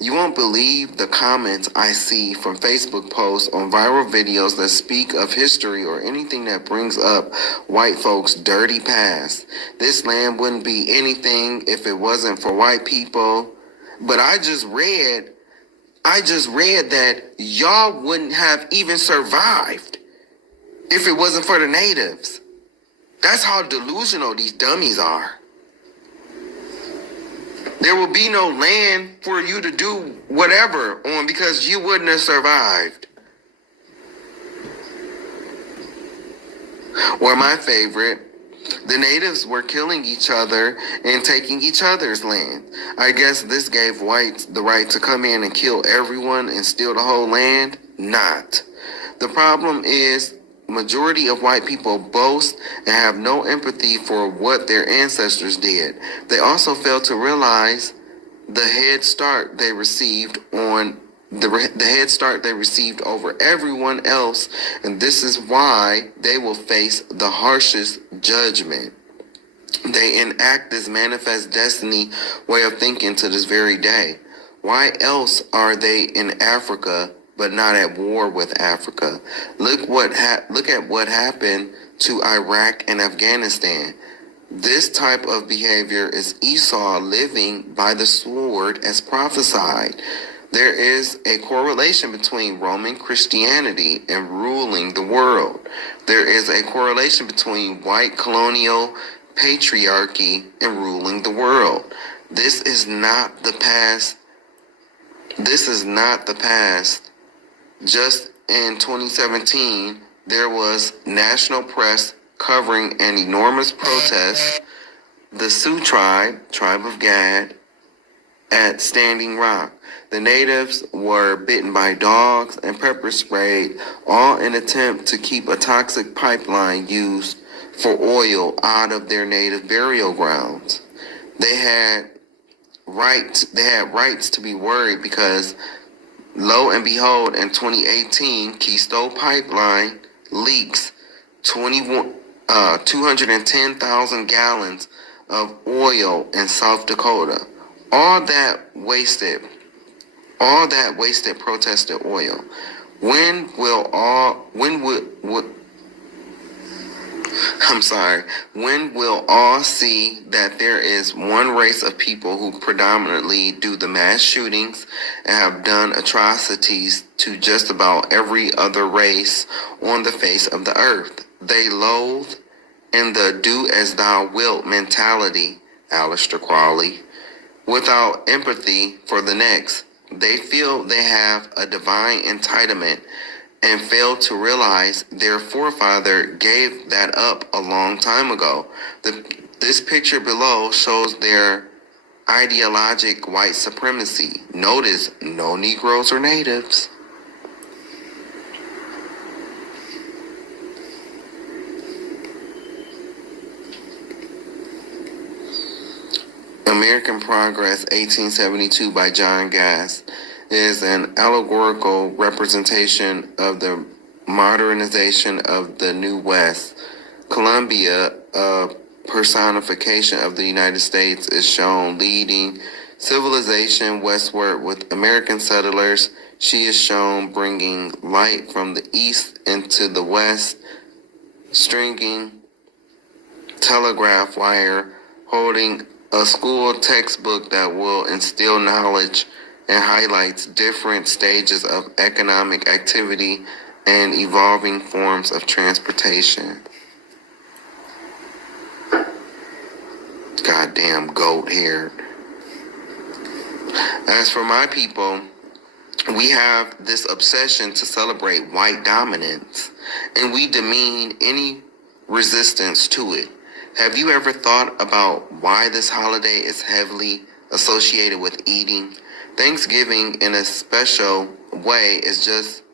You won't believe the comments I see from Facebook posts on viral videos that speak of history or anything that brings up white folks' dirty past. This land wouldn't be anything if it wasn't for white people. But I just read that y'all wouldn't have even survived if it wasn't for the natives. That's how delusional these dummies are. There will be no land for you to do whatever on because you wouldn't have survived. Or my favorite, the natives were killing each other and taking each other's land. I guess this gave whites the right to come in and kill everyone and steal the whole land? Not. The problem is, majority of white people boast and have no empathy for what their ancestors did. They also fail to realize the head start they received on the head start they received over everyone else, and this is why they will face the harshest judgment. They enact this manifest destiny way of thinking to this very day. Why else are they in Africa but not at war with Africa? Look at what happened to Iraq and Afghanistan. This type of behavior is Esau living by the sword as prophesied. There is a correlation between Roman Christianity and ruling the world. There is a correlation between white colonial patriarchy and ruling the world. This is not the past. This is not the past. Just in 2017, there was national press covering an enormous protest, the Sioux tribe of Gad, at Standing Rock. The natives were bitten by dogs and pepper sprayed, all in an attempt to keep a toxic pipeline used for oil out of their native burial grounds. They had rights to be worried because, lo and behold, in 2018, Keystone Pipeline leaks 210,000 gallons of oil in South Dakota. All that wasted protested oil. When will all see that there is one race of people who predominantly do the mass shootings and have done atrocities to just about every other race on the face of the earth? They loathe in the do as thou wilt mentality, Aleister Crowley, without empathy for the next. They feel they have a divine entitlement and fail to realize their forefather gave that up a long time ago. This picture below shows their ideologic white supremacy. Notice no Negroes or natives. American Progress, 1872 by John Gass, is an allegorical representation of the modernization of the New West. Columbia, a personification of the United States, is shown leading civilization westward with American settlers. She is shown bringing light from the east into the west, stringing telegraph wire, holding a school textbook that will instill knowledge and highlights different stages of economic activity and evolving forms of transportation. Goddamn goat hair. As for my people, we have this obsession to celebrate white dominance, and we demean any resistance to it. Have you ever thought about why this holiday is heavily associated with eating? Thanksgiving, in a special way, is just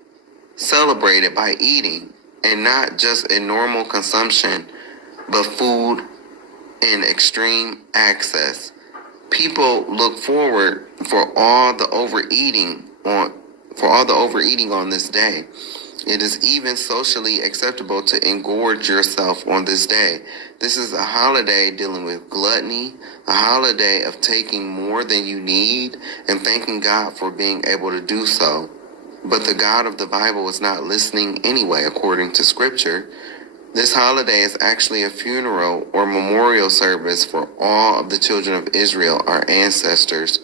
celebrated by eating, and not just in normal consumption, but food in extreme access. People look forward for all the overeating on this day. It is even socially acceptable to engorge yourself on this day. This is a holiday dealing with gluttony, a holiday of taking more than you need and thanking God for being able to do so. But the God of the Bible is not listening anyway, according to Scripture. This holiday is actually a funeral or memorial service for all of the children of Israel, our ancestors,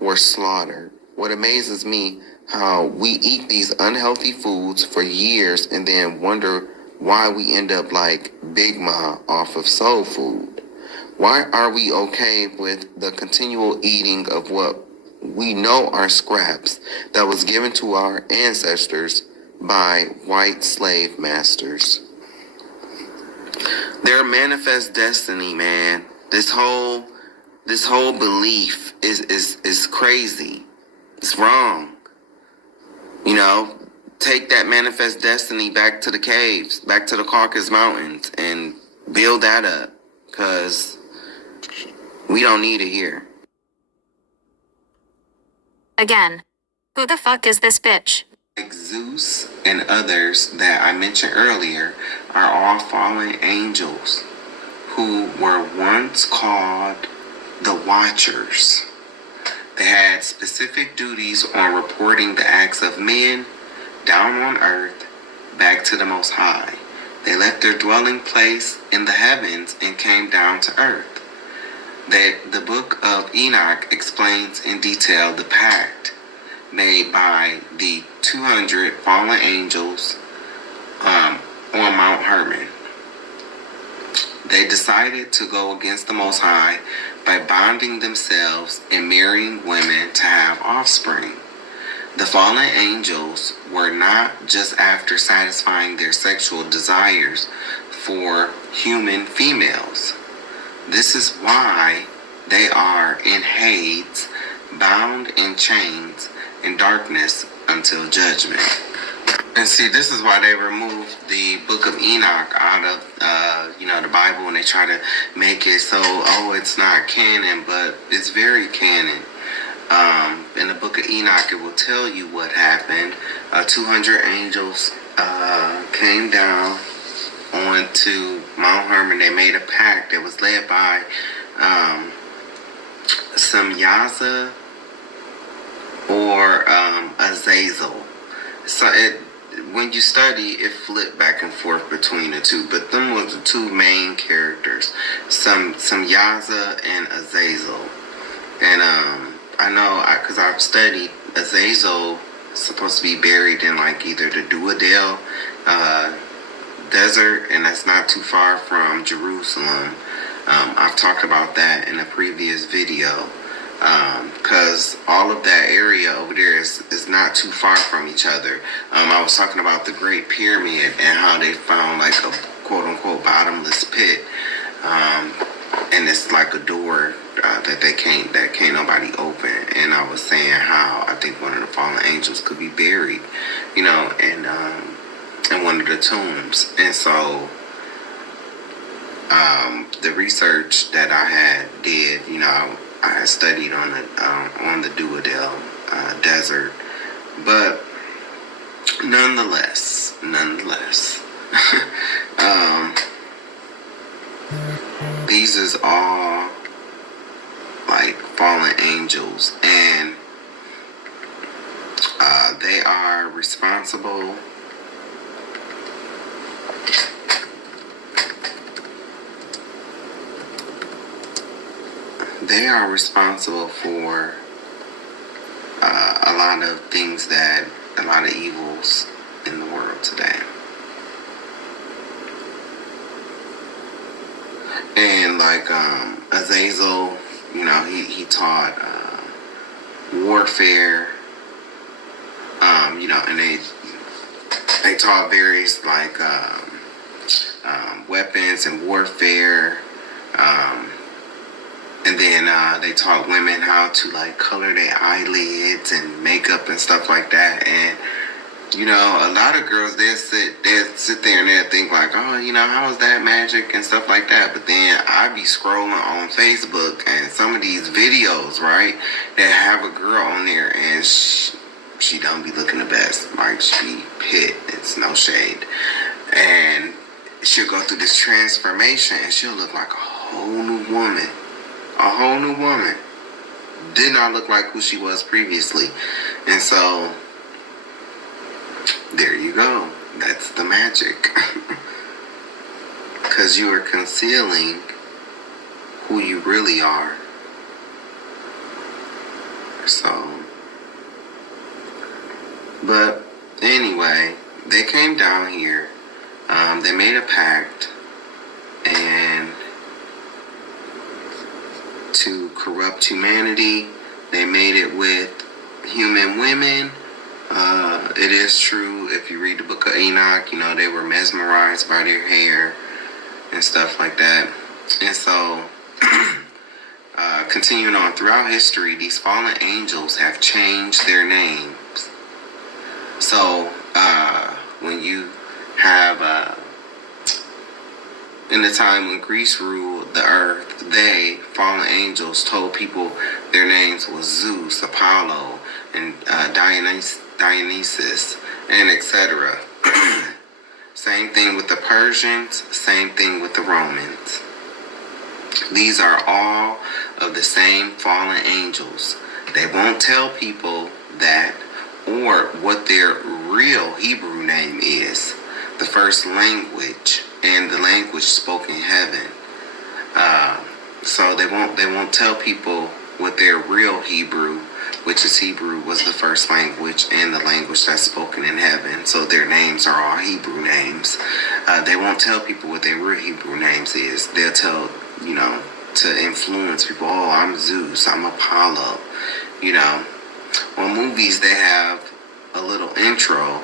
were slaughtered. What amazes me, how we eat these unhealthy foods for years and then wonder why we end up like Big Ma off of soul food. Why are we okay with the continual eating of what we know are scraps that was given to our ancestors by white slave masters? Their manifest destiny, man. This whole belief is crazy. It's wrong. You know, take that manifest destiny back to the caves, back to the Caucasus Mountains, and build that up, because we don't need it here. Again, who the fuck is this bitch? Like Zeus and others that I mentioned earlier are all fallen angels who were once called the Watchers. They had specific duties on reporting the acts of men down on earth back to the Most High. They left their dwelling place in the heavens and came down to earth. The book of Enoch explains in detail the pact made by the 200 fallen angels on Mount Hermon. They decided to go against the Most High by bonding themselves and marrying women to have offspring. The fallen angels were not just after satisfying their sexual desires for human females. This is why they are in Hades, bound in chains in darkness until judgment. And see, this is why they removed the book of Enoch out of, the Bible, and they try to make it so, it's not canon, but it's very canon. In the book of Enoch, it will tell you what happened. 200 angels came down onto Mount Hermon. They made a pact that was led by some Yaza or Azazel. So when you study, it flipped back and forth between the two, but them was the two main characters, some Yaza and Azazel. And I know, because I've studied, Azazel is supposed to be buried in like either the Duodale desert, and that's not too far from Jerusalem. I've talked about that in a previous video, because all of that area over there is not too far from each other. I was talking about the Great Pyramid and how they found like a quote-unquote bottomless pit, and it's like a door that can't nobody open. And I was saying how I think one of the fallen angels could be buried, in one of the tombs. And so the research that I did, I had studied on the Duodale desert, but nonetheless, these is all like fallen angels, and they are responsible. They are responsible for a lot of things, a lot of evils in the world today. And like Azazel, he taught warfare, and they taught various like weapons and warfare. And then they taught women how to like color their eyelids and makeup and stuff like that. And a lot of girls, they'll sit there and they'll think like, how is that magic and stuff like that. But then I be scrolling on Facebook and some of these videos, right, that have a girl on there and she don't be looking the best. Like, she be pit. It's no shade. And she'll go through this transformation and she'll look like a whole new woman. A whole new woman. Did not look like who she was previously. And so there you go. That's the magic. Because you are concealing who you really are. So, but anyway, they came down here They made a pact and to corrupt humanity. They made it with human women. It is true, if you read the book of Enoch, you know, they were mesmerized by their hair and stuff like that. And so, continuing on, throughout history, these fallen angels have changed their names. So, when you have, in the time when Greece ruled the earth, they, fallen angels, told people their names was Zeus, Apollo, and Dionysus, and etc. Same thing with the Persians, same thing with the Romans. These are all of the same fallen angels. They won't tell people that or what their real Hebrew name is, the first language and the language spoken in heaven. So they won't tell people what their real Hebrew, which is Hebrew, was the first language and the language that's spoken in heaven. So their names are all Hebrew names. They won't tell people what their real Hebrew names is. They'll tell, you know, to influence people. Oh, I'm Zeus, I'm Apollo. You know, on movies they have a little intro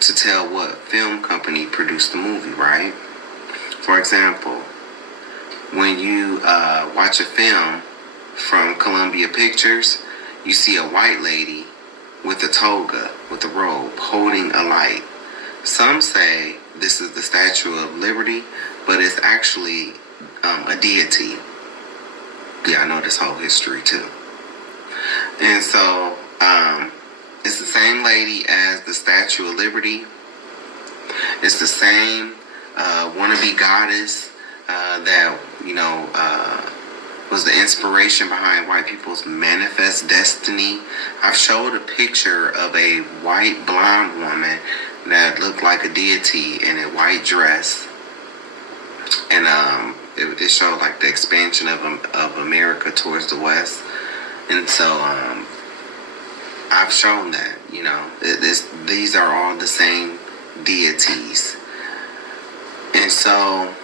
to tell what film company produced the movie, right? For example, when you watch a film from Columbia Pictures, you see a white lady with a toga, with a robe, holding a light. Some say this is the Statue of Liberty, but it's actually a deity. Yeah, I know this whole history too. And so, it's the same lady as the Statue of Liberty. It's the same wannabe goddess that, you know, was the inspiration behind white people's manifest destiny. I've showed a picture of a white blonde woman that looked like a deity in a white dress. And it showed like the expansion of America towards the west. And so I've shown that, you know, these are all the same deities. And so,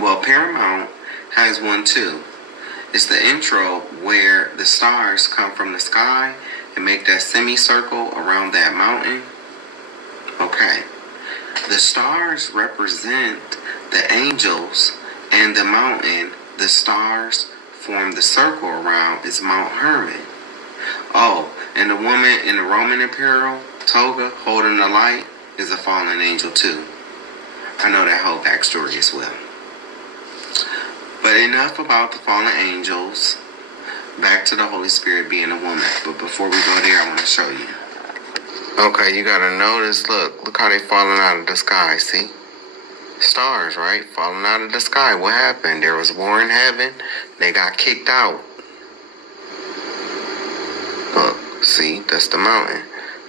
well, Paramount has one too. It's the intro where the stars come from the sky and make that semicircle around that mountain. Okay. The stars represent the angels, and the mountain the stars form the circle around is Mount Hermon. Oh, and the woman in the Roman imperial toga holding the light is a fallen angel too. I know that whole backstory as well. But enough about the fallen angels. Back to the Holy Spirit being a woman. But before we go there, I want to show you. Okay, you gotta notice, look how they falling out of the sky, see? Stars, right? Falling out of the sky. What happened? There was war in heaven. They got kicked out. Look, see? That's the mountain.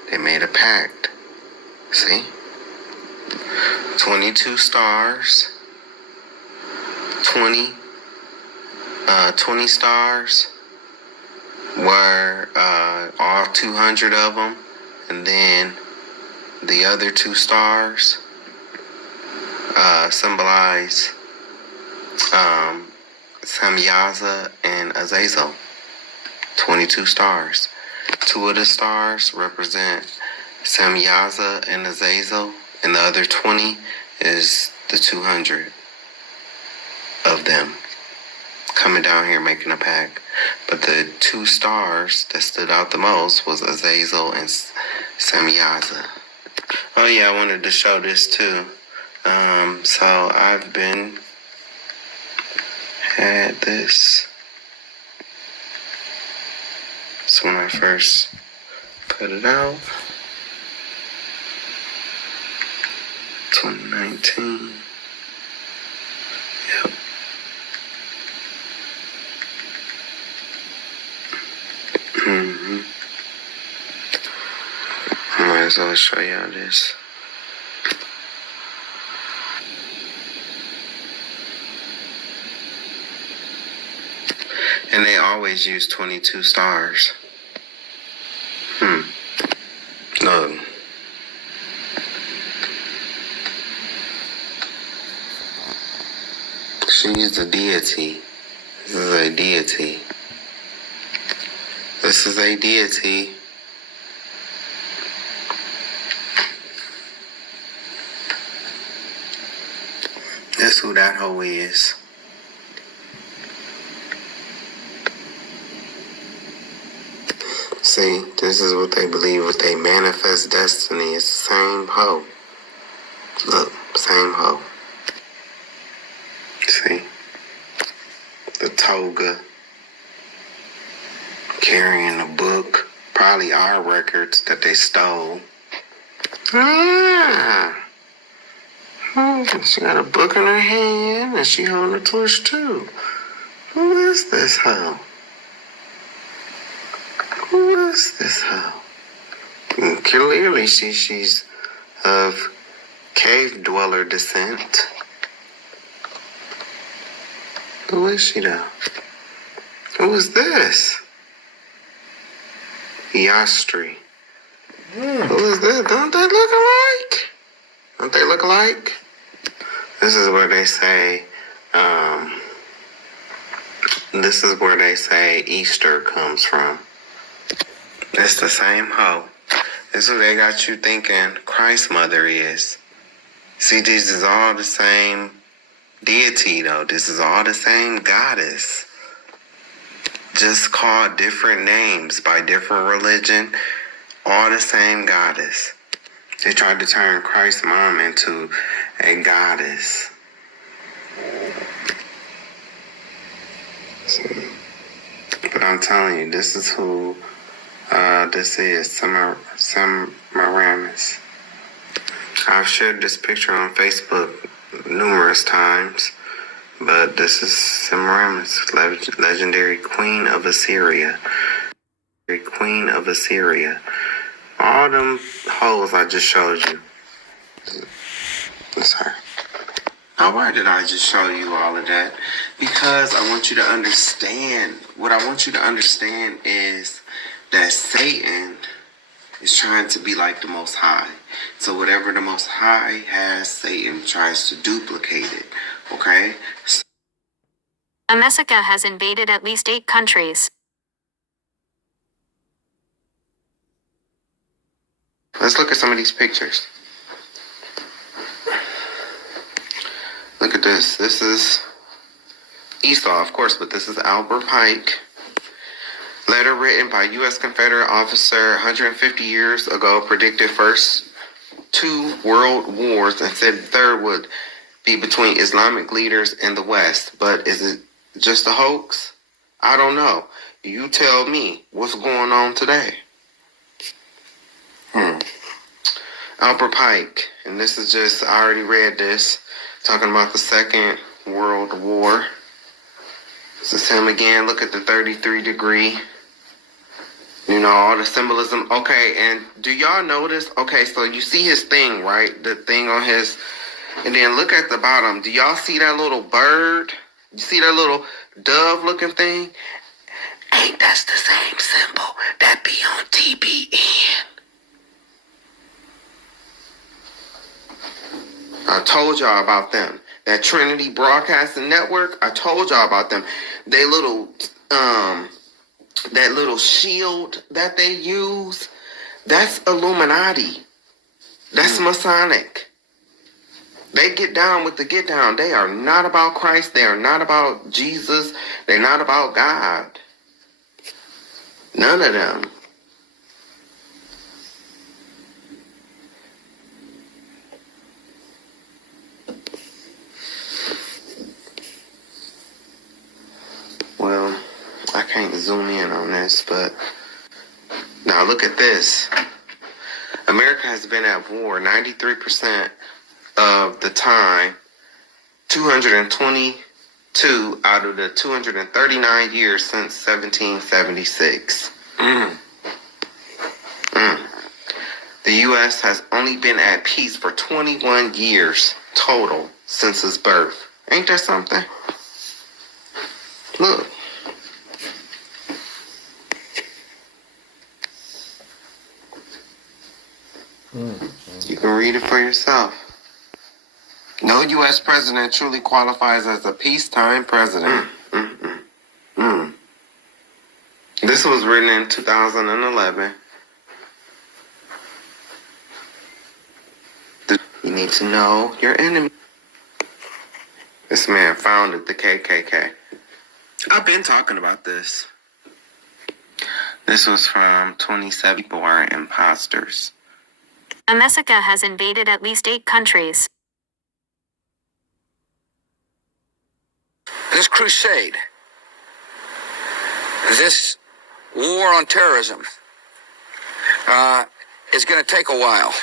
They made a pact. See? 22 stars. 20 stars were all 200 of them, and then the other 2 stars symbolize Samyaza and Azazel. 22 stars. 2 of the stars represent Samyaza and Azazel, and the other 20 is the 200 of them coming down here making a pact. But the 2 stars that stood out the most was Azazel and Samyaza. Oh yeah, I wanted to show this too. So I've had this. So when I first put it out, 2019. Yep. I might as well show y'all this. And they always use 22 stars. Look. She's a deity. This is a deity. This is a deity. That's who that hoe is. See, this is what they believe with they manifest destiny. It's the same hoe. Look, same hoe. See? The toga. Carrying a book. Probably our records that they stole. Ah. She got a book in her hand and she holding a torch too. Who is this hoe? Who is this hoe? And clearly she's of cave dweller descent. Who is she though? Who is this? Yastri. Who is this? Don't they look alike? Don't they look alike? This is where they say, Easter comes from. It's the same hoe. This is what they got you thinking Christ's mother is. See, this is all the same deity, though. This is all the same goddess. Just called different names by different religion. All the same goddess. They tried to turn Christ's mom into a goddess. But I'm telling you, this is who this is, Semiramis. I've shared this picture on Facebook numerous times, but this is Semiramis, legendary queen of Assyria. Queen of Assyria. All them hoes I just showed you. That's her. Now, why did I just show you all of that? Because I want you to understand. What I want you to understand is that Satan is trying to be like the Most High. So whatever the Most High has, Satan tries to duplicate it. Okay? America has invaded at least 8 countries. Let's look at some of these pictures. Look at this. This is Esau, of course, but this is Albert Pike. Letter written by U.S. Confederate officer 150 years ago predicted first 2 world wars and said the third would be between Islamic leaders in the West. But is it just a hoax? I don't know. You tell me what's going on today. Albert Pike, and this is just, I already read this, talking about the Second World War. This is him again. Look at the 33 degree. You know, all the symbolism. Okay, and do y'all notice? Okay, so you see his thing, right? The thing on his, and then look at the bottom. Do y'all see that little bird? You see that little dove looking thing? Ain't that the same symbol that be on TBN? I told y'all about them. That Trinity Broadcasting Network, I told y'all about them. They little, that little shield that they use, that's Illuminati. That's Masonic. They get down with the get down. They are not about Christ. They are not about Jesus. They're not about God. None of them. Well, I can't zoom in on this, but now look at this. America has been at war 93% of the time, 222 out of the 239 years since 1776. The U.S. has only been at peace for 21 years total since its birth. Ain't that something? Look. You can read it for yourself. No No U.S. president truly qualifies as a peacetime president. This was written in 2011. You need to know your enemy. This man founded the KKK. I've been talking about this. This was from 27 People Are Imposters. America has invaded at least 8 countries. This crusade, this war on terrorism, is going to take a while.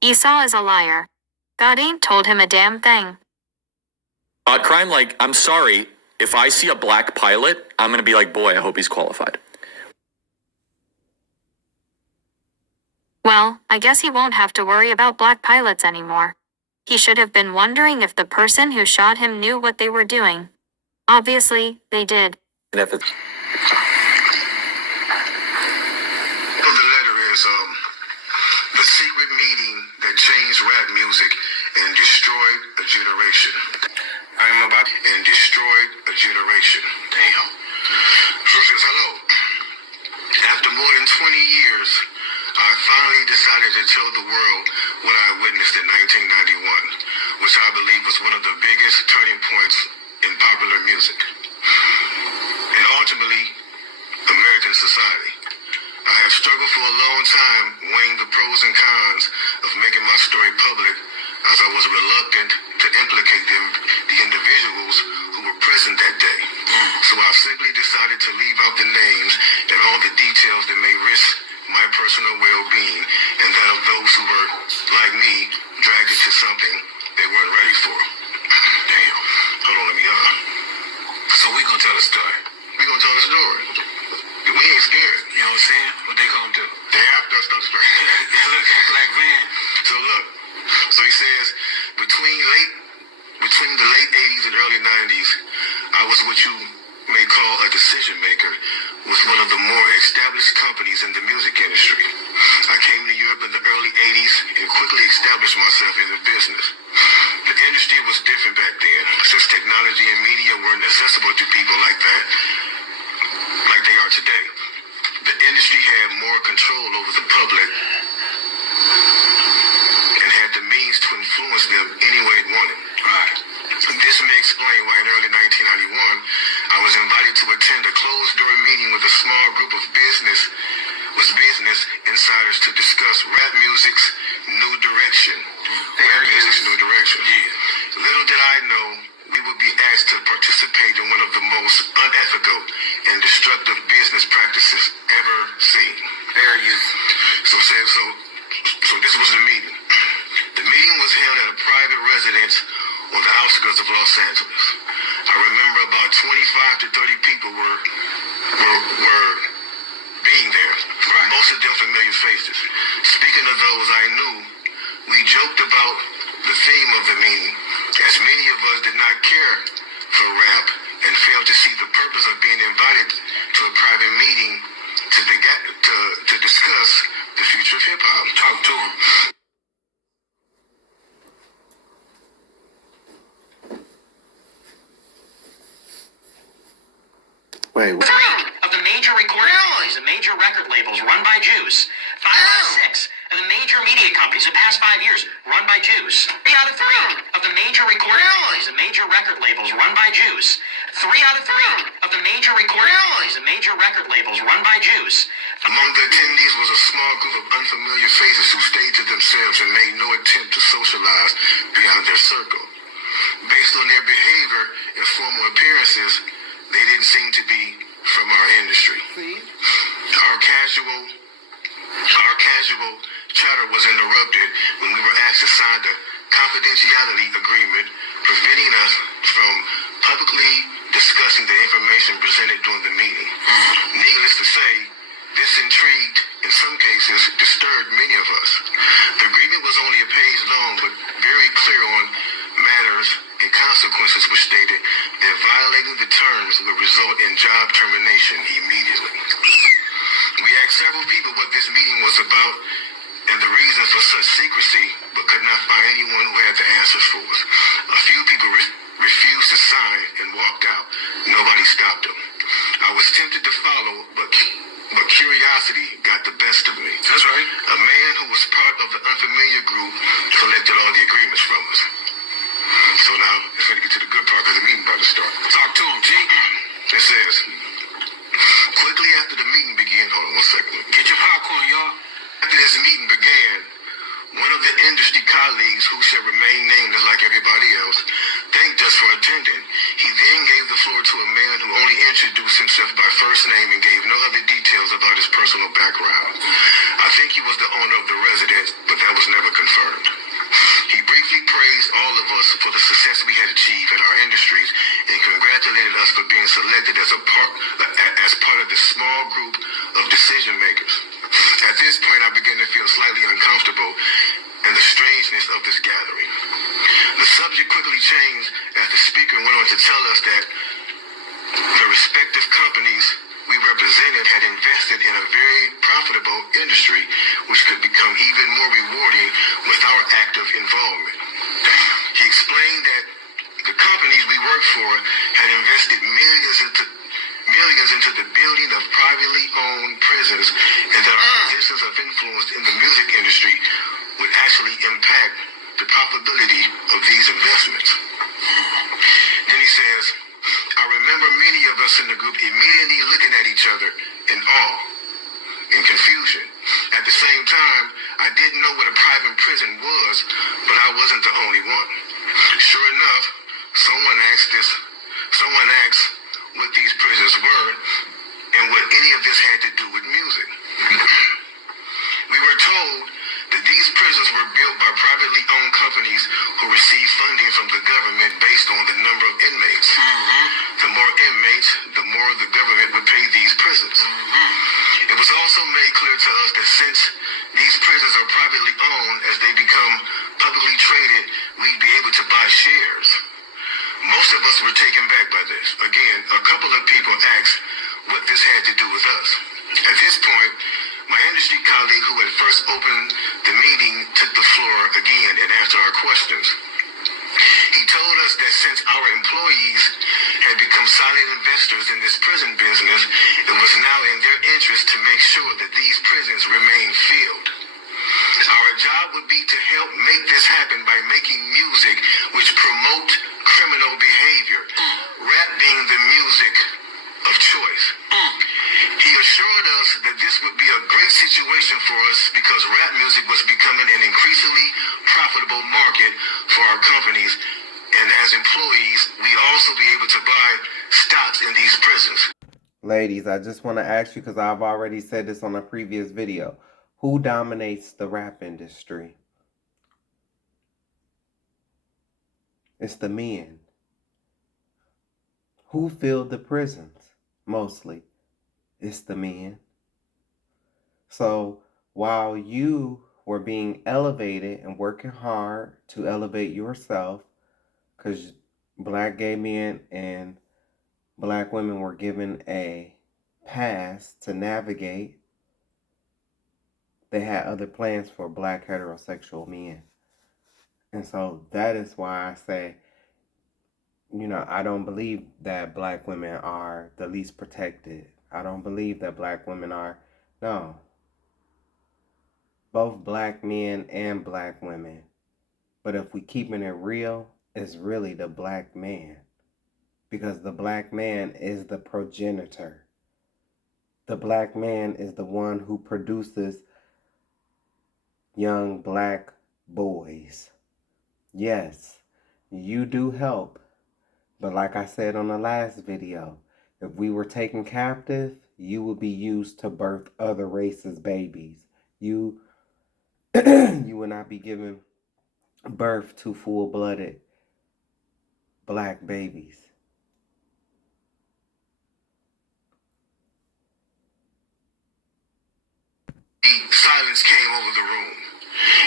Esau is a liar. God ain't told him a damn thing. Crime, like, I'm sorry, if I see a black pilot, I'm gonna be like, boy, I hope he's qualified. Well, I guess he won't have to worry about black pilots anymore. He should have been wondering if the person who shot him knew what they were doing. Obviously, they did. And if it's The letter is the secret meeting that changed rap music and destroyed a generation. And destroyed a generation. Damn. So it says, hello. After more than 20 years, I finally decided to tell the world what I witnessed in 1991, which I believe was one of the biggest turning points in popular music, and ultimately, American society. I have struggled for a long time weighing the pros and cons of making my story public, as I was reluctant to implicate the individuals who were present that day. So I simply decided to leave out the names and all the details that may risk my personal well-being and that of those who were, like me, dragged into something they weren't ready for. Damn. Hold on, let me So we gonna tell the story. We gonna tell the story. We ain't scared. You know what I'm saying? What they gonna do? They after us tell the story. Look, black man. So look. So he says, between the late 80s and early 90s, I was what you may call a decision maker with one of the more established companies in the music industry. I came to Europe in the early 80s and quickly established myself in the business. The industry was different back then, since technology and media weren't accessible to people like that, like they are today. The industry had more control over the public and had the means to influence them any way it wanted. Right. This may explain why in early 1991, I was invited to attend a closed-door meeting with a small group of business insiders to discuss rap music's new direction. Yeah. Little did I know we would be asked to participate in one of the most unethical and destructive business practices ever seen. Fair use. So this was the meeting. The meeting was held at a private residence on the outskirts of Los Angeles. I remember about 25 to 30 people were being there. Right. Most of them familiar faces. Speaking of those I knew, we joked about the theme of the meeting, as many of us did not care for rap and failed to see the purpose of being invited to a private meeting to discuss the future of hip-hop. Talk to him. Wait, what? 3 of the major recording companies and major record labels run by Jews. 5 out of 6 of the major media companies in the past 5 years run by Jews. 3 out of 3 of the major recording companies and major record labels run by Jews. 3 out of 3 of the major recording companies and major record labels run by Jews. Among the attendees was a small group of unfamiliar faces who stayed to themselves and made no attempt to socialize beyond their circle. Based on their behavior and formal appearances, they didn't seem to be from our industry. Our casual chatter was interrupted when we were asked to sign the confidentiality agreement, preventing us from publicly discussing the information presented during the meeting. Needless to say, this intrigued, in some cases, disturbed many of us. The agreement was only a page long, but very clear on matters and consequences, which stated that violating the terms would result in job termination worked for had invested millions into the building of privately owned prisons, and that our positions of influence in the music industry would actually impact the profitability of these investments. Then he says, I remember many of us in the group immediately looking at each other in awe and confusion. At the same time, I didn't know what a private prison was, but I wasn't the only one. Sure enough, someone asked what these prisons were and what any of this had to do with music. We were told that these prisons were built by privately owned companies who received funding from the government based on the number of inmates. The more inmates, the more the government would pay these prisons. It was also made clear to us that since these prisons are privately owned, as they become publicly traded, we'd be able to buy shares. Most of us were taken back by this. Again, a couple of people asked what this had to do with us. At this point, my industry colleague who had first opened the meeting took the floor again and answered our questions. He told us that since our employees had become silent investors in this prison business, it was now in their interest to make sure that these prisons remain filled. Our job would be to help make this happen by making music which promote criminal behavior, rap being the music of choice. He assured us that this would be a great situation for us because rap music was becoming an increasingly profitable market for our companies, and as employees, we'd also be able to buy stocks in these prisons. Ladies, I just want to ask you, because I've already said this on a previous video, who dominates the rap industry? It's the men. Who filled the prisons? Mostly, it's the men. So while you were being elevated and working hard to elevate yourself, because black gay men and black women were given a pass to navigate, they had other plans for black heterosexual men. And so that is why I say, I don't believe that black women are the least protected. I don't believe that black women are, no. Both black men and black women. But if we keeping it real, it's really the black man. Because the black man is the progenitor. The black man is the one who produces young black boys. Yes, you do help. But like I said on the last video, if we were taken captive, you would be used to birth other races' babies. You would not be given birth to full-blooded black babies. Silence came over the room.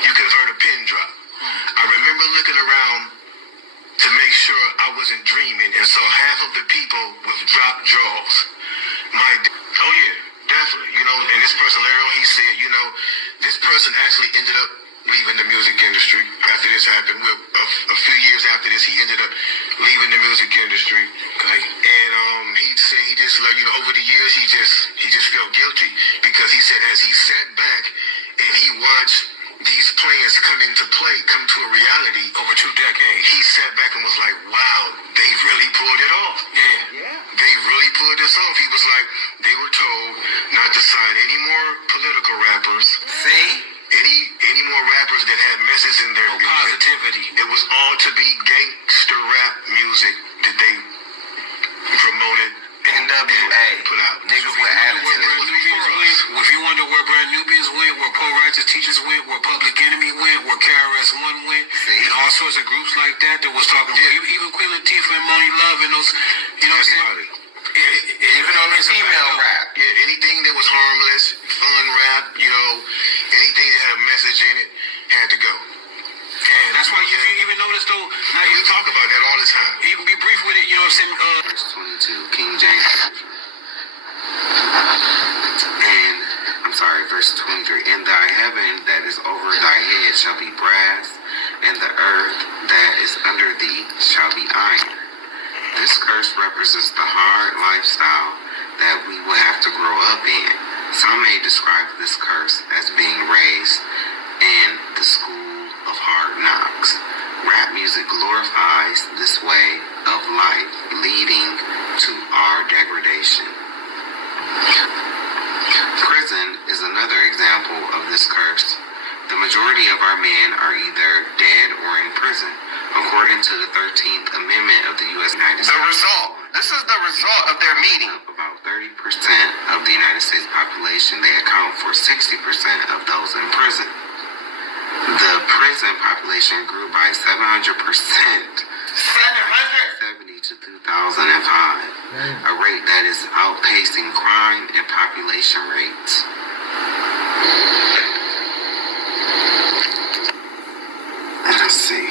You could have heard a pin drop. I remember looking around to make sure I wasn't dreaming and saw half of the people with dropped jaws. Oh yeah, definitely. And this person later on, he said, this person actually ended up leaving the music industry after this happened. A few years after this, he ended up leaving the music industry. Okay. And he said he just over the years he just felt guilty because he said as he sat back and he watched these plans come to a reality over 2 decades, he sat back and was like, wow, they really pulled it off. Yeah. They really pulled this off. He was like, they were told not to sign any more political rappers. See? Any more rappers that had messages in their music. Positivity. It was all to be gangster rap music that they promoted. NWA. Put out. Niggas with attitude. If you wonder where Brand Nubians went, where Poor Righteous Teachers went, where Public Enemy went, where KRS-One went, and all sorts of groups like that was talking. Even Queen Latifah and Money Love and those, what I'm saying? Even on the female rap. Yeah, anything that was harmless, fun rap, anything that had a message in it had to go. And that's why if you even notice though, now you talk about that all the time. Even be brief with it, Verse 22, King James. And, verse 23. And thy heaven that is over thy head shall be brass, and the earth that is under thee shall be iron. This curse represents the hard lifestyle that we will have to grow up in. Some may describe this curse as being raised in the school of hard knocks. Rap music glorifies this way of life, leading to our degradation. Prison is another example of this curse. The majority of our men are either dead or in prison, according to the 13th Amendment of the U.S. United States. The result. This is the result of their meeting. About 30% of the United States population, they account for 60% of those in prison. The prison population grew by 700%. 770 to 2005, a rate that is outpacing crime and population rates. Let's see.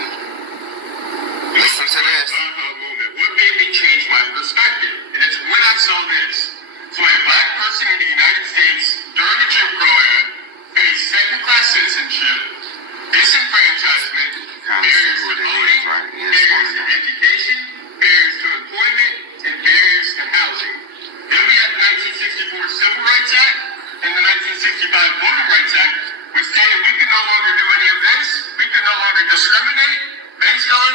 Listen to this. What made me change my perspective? And it's when I saw this. So a black person in the United States during the Jim Crow era faced second-class citizenship, disenfranchisement, barriers to voting, barriers to education, barriers to employment, and barriers to housing. Then we have the 1964 Civil Rights Act and the 1965 Voting Rights Act, which stated we can no longer do any of this. We can no longer discriminate based on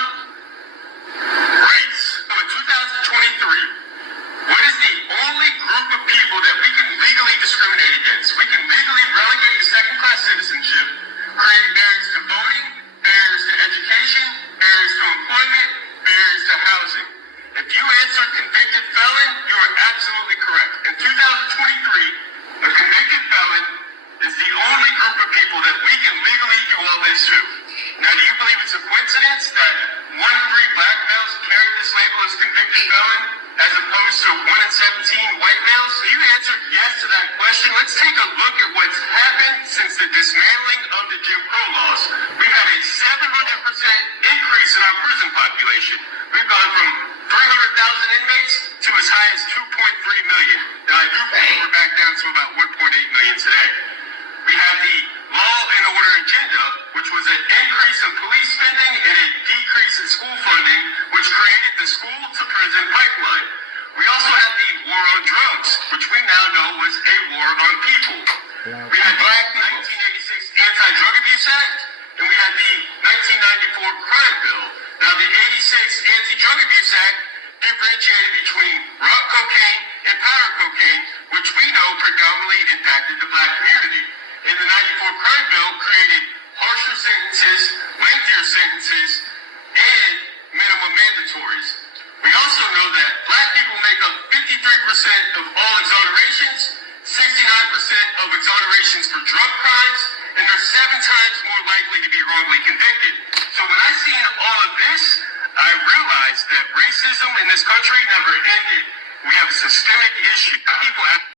race. So in 2023, what is the only group of people that we can legally discriminate against? We can legally relegate to second-class citizenship, create barriers to voting, barriers to education, barriers to employment, barriers to housing. If you answer convicted felon, you are absolutely correct. In 2023, a convicted felon is the only group of people that we can legally do all this to. Now, do you believe it's a coincidence that 1 in 3 black males carry this label as convicted felon, as opposed to 1 in 17 white males? If you answered yes to that question, let's take a look at what's happened since the dismantling of the Jim Crow laws. We've had a 700% increase in our prison population. We've gone from 300,000 inmates to as high as 2.3 million. Now, I do believe we're back down to about 1.8 million today. We have the law and order agenda, which was an increase in police spending and a decrease in school funding, which created the school to prison pipeline. We also have the war on drugs, which we now know was a war on people. We had the 1986 Anti-Drug Abuse Act, and we had the 1994 Crime Bill. Now, the 86 Anti-Drug Abuse Act differentiated between rock cocaine and powder cocaine, which we know predominantly impacted the black community. And the 94 Crime Bill created harsher sentences, lengthier sentences, and minimum mandatories. We also know that black people make up 53% of all exonerations, 69% of exonerations for drug crimes, and they're 7 times more likely to be wrongly convicted. So when I seen all of this, I realized that racism in this country never ended. We have a systemic issue. People have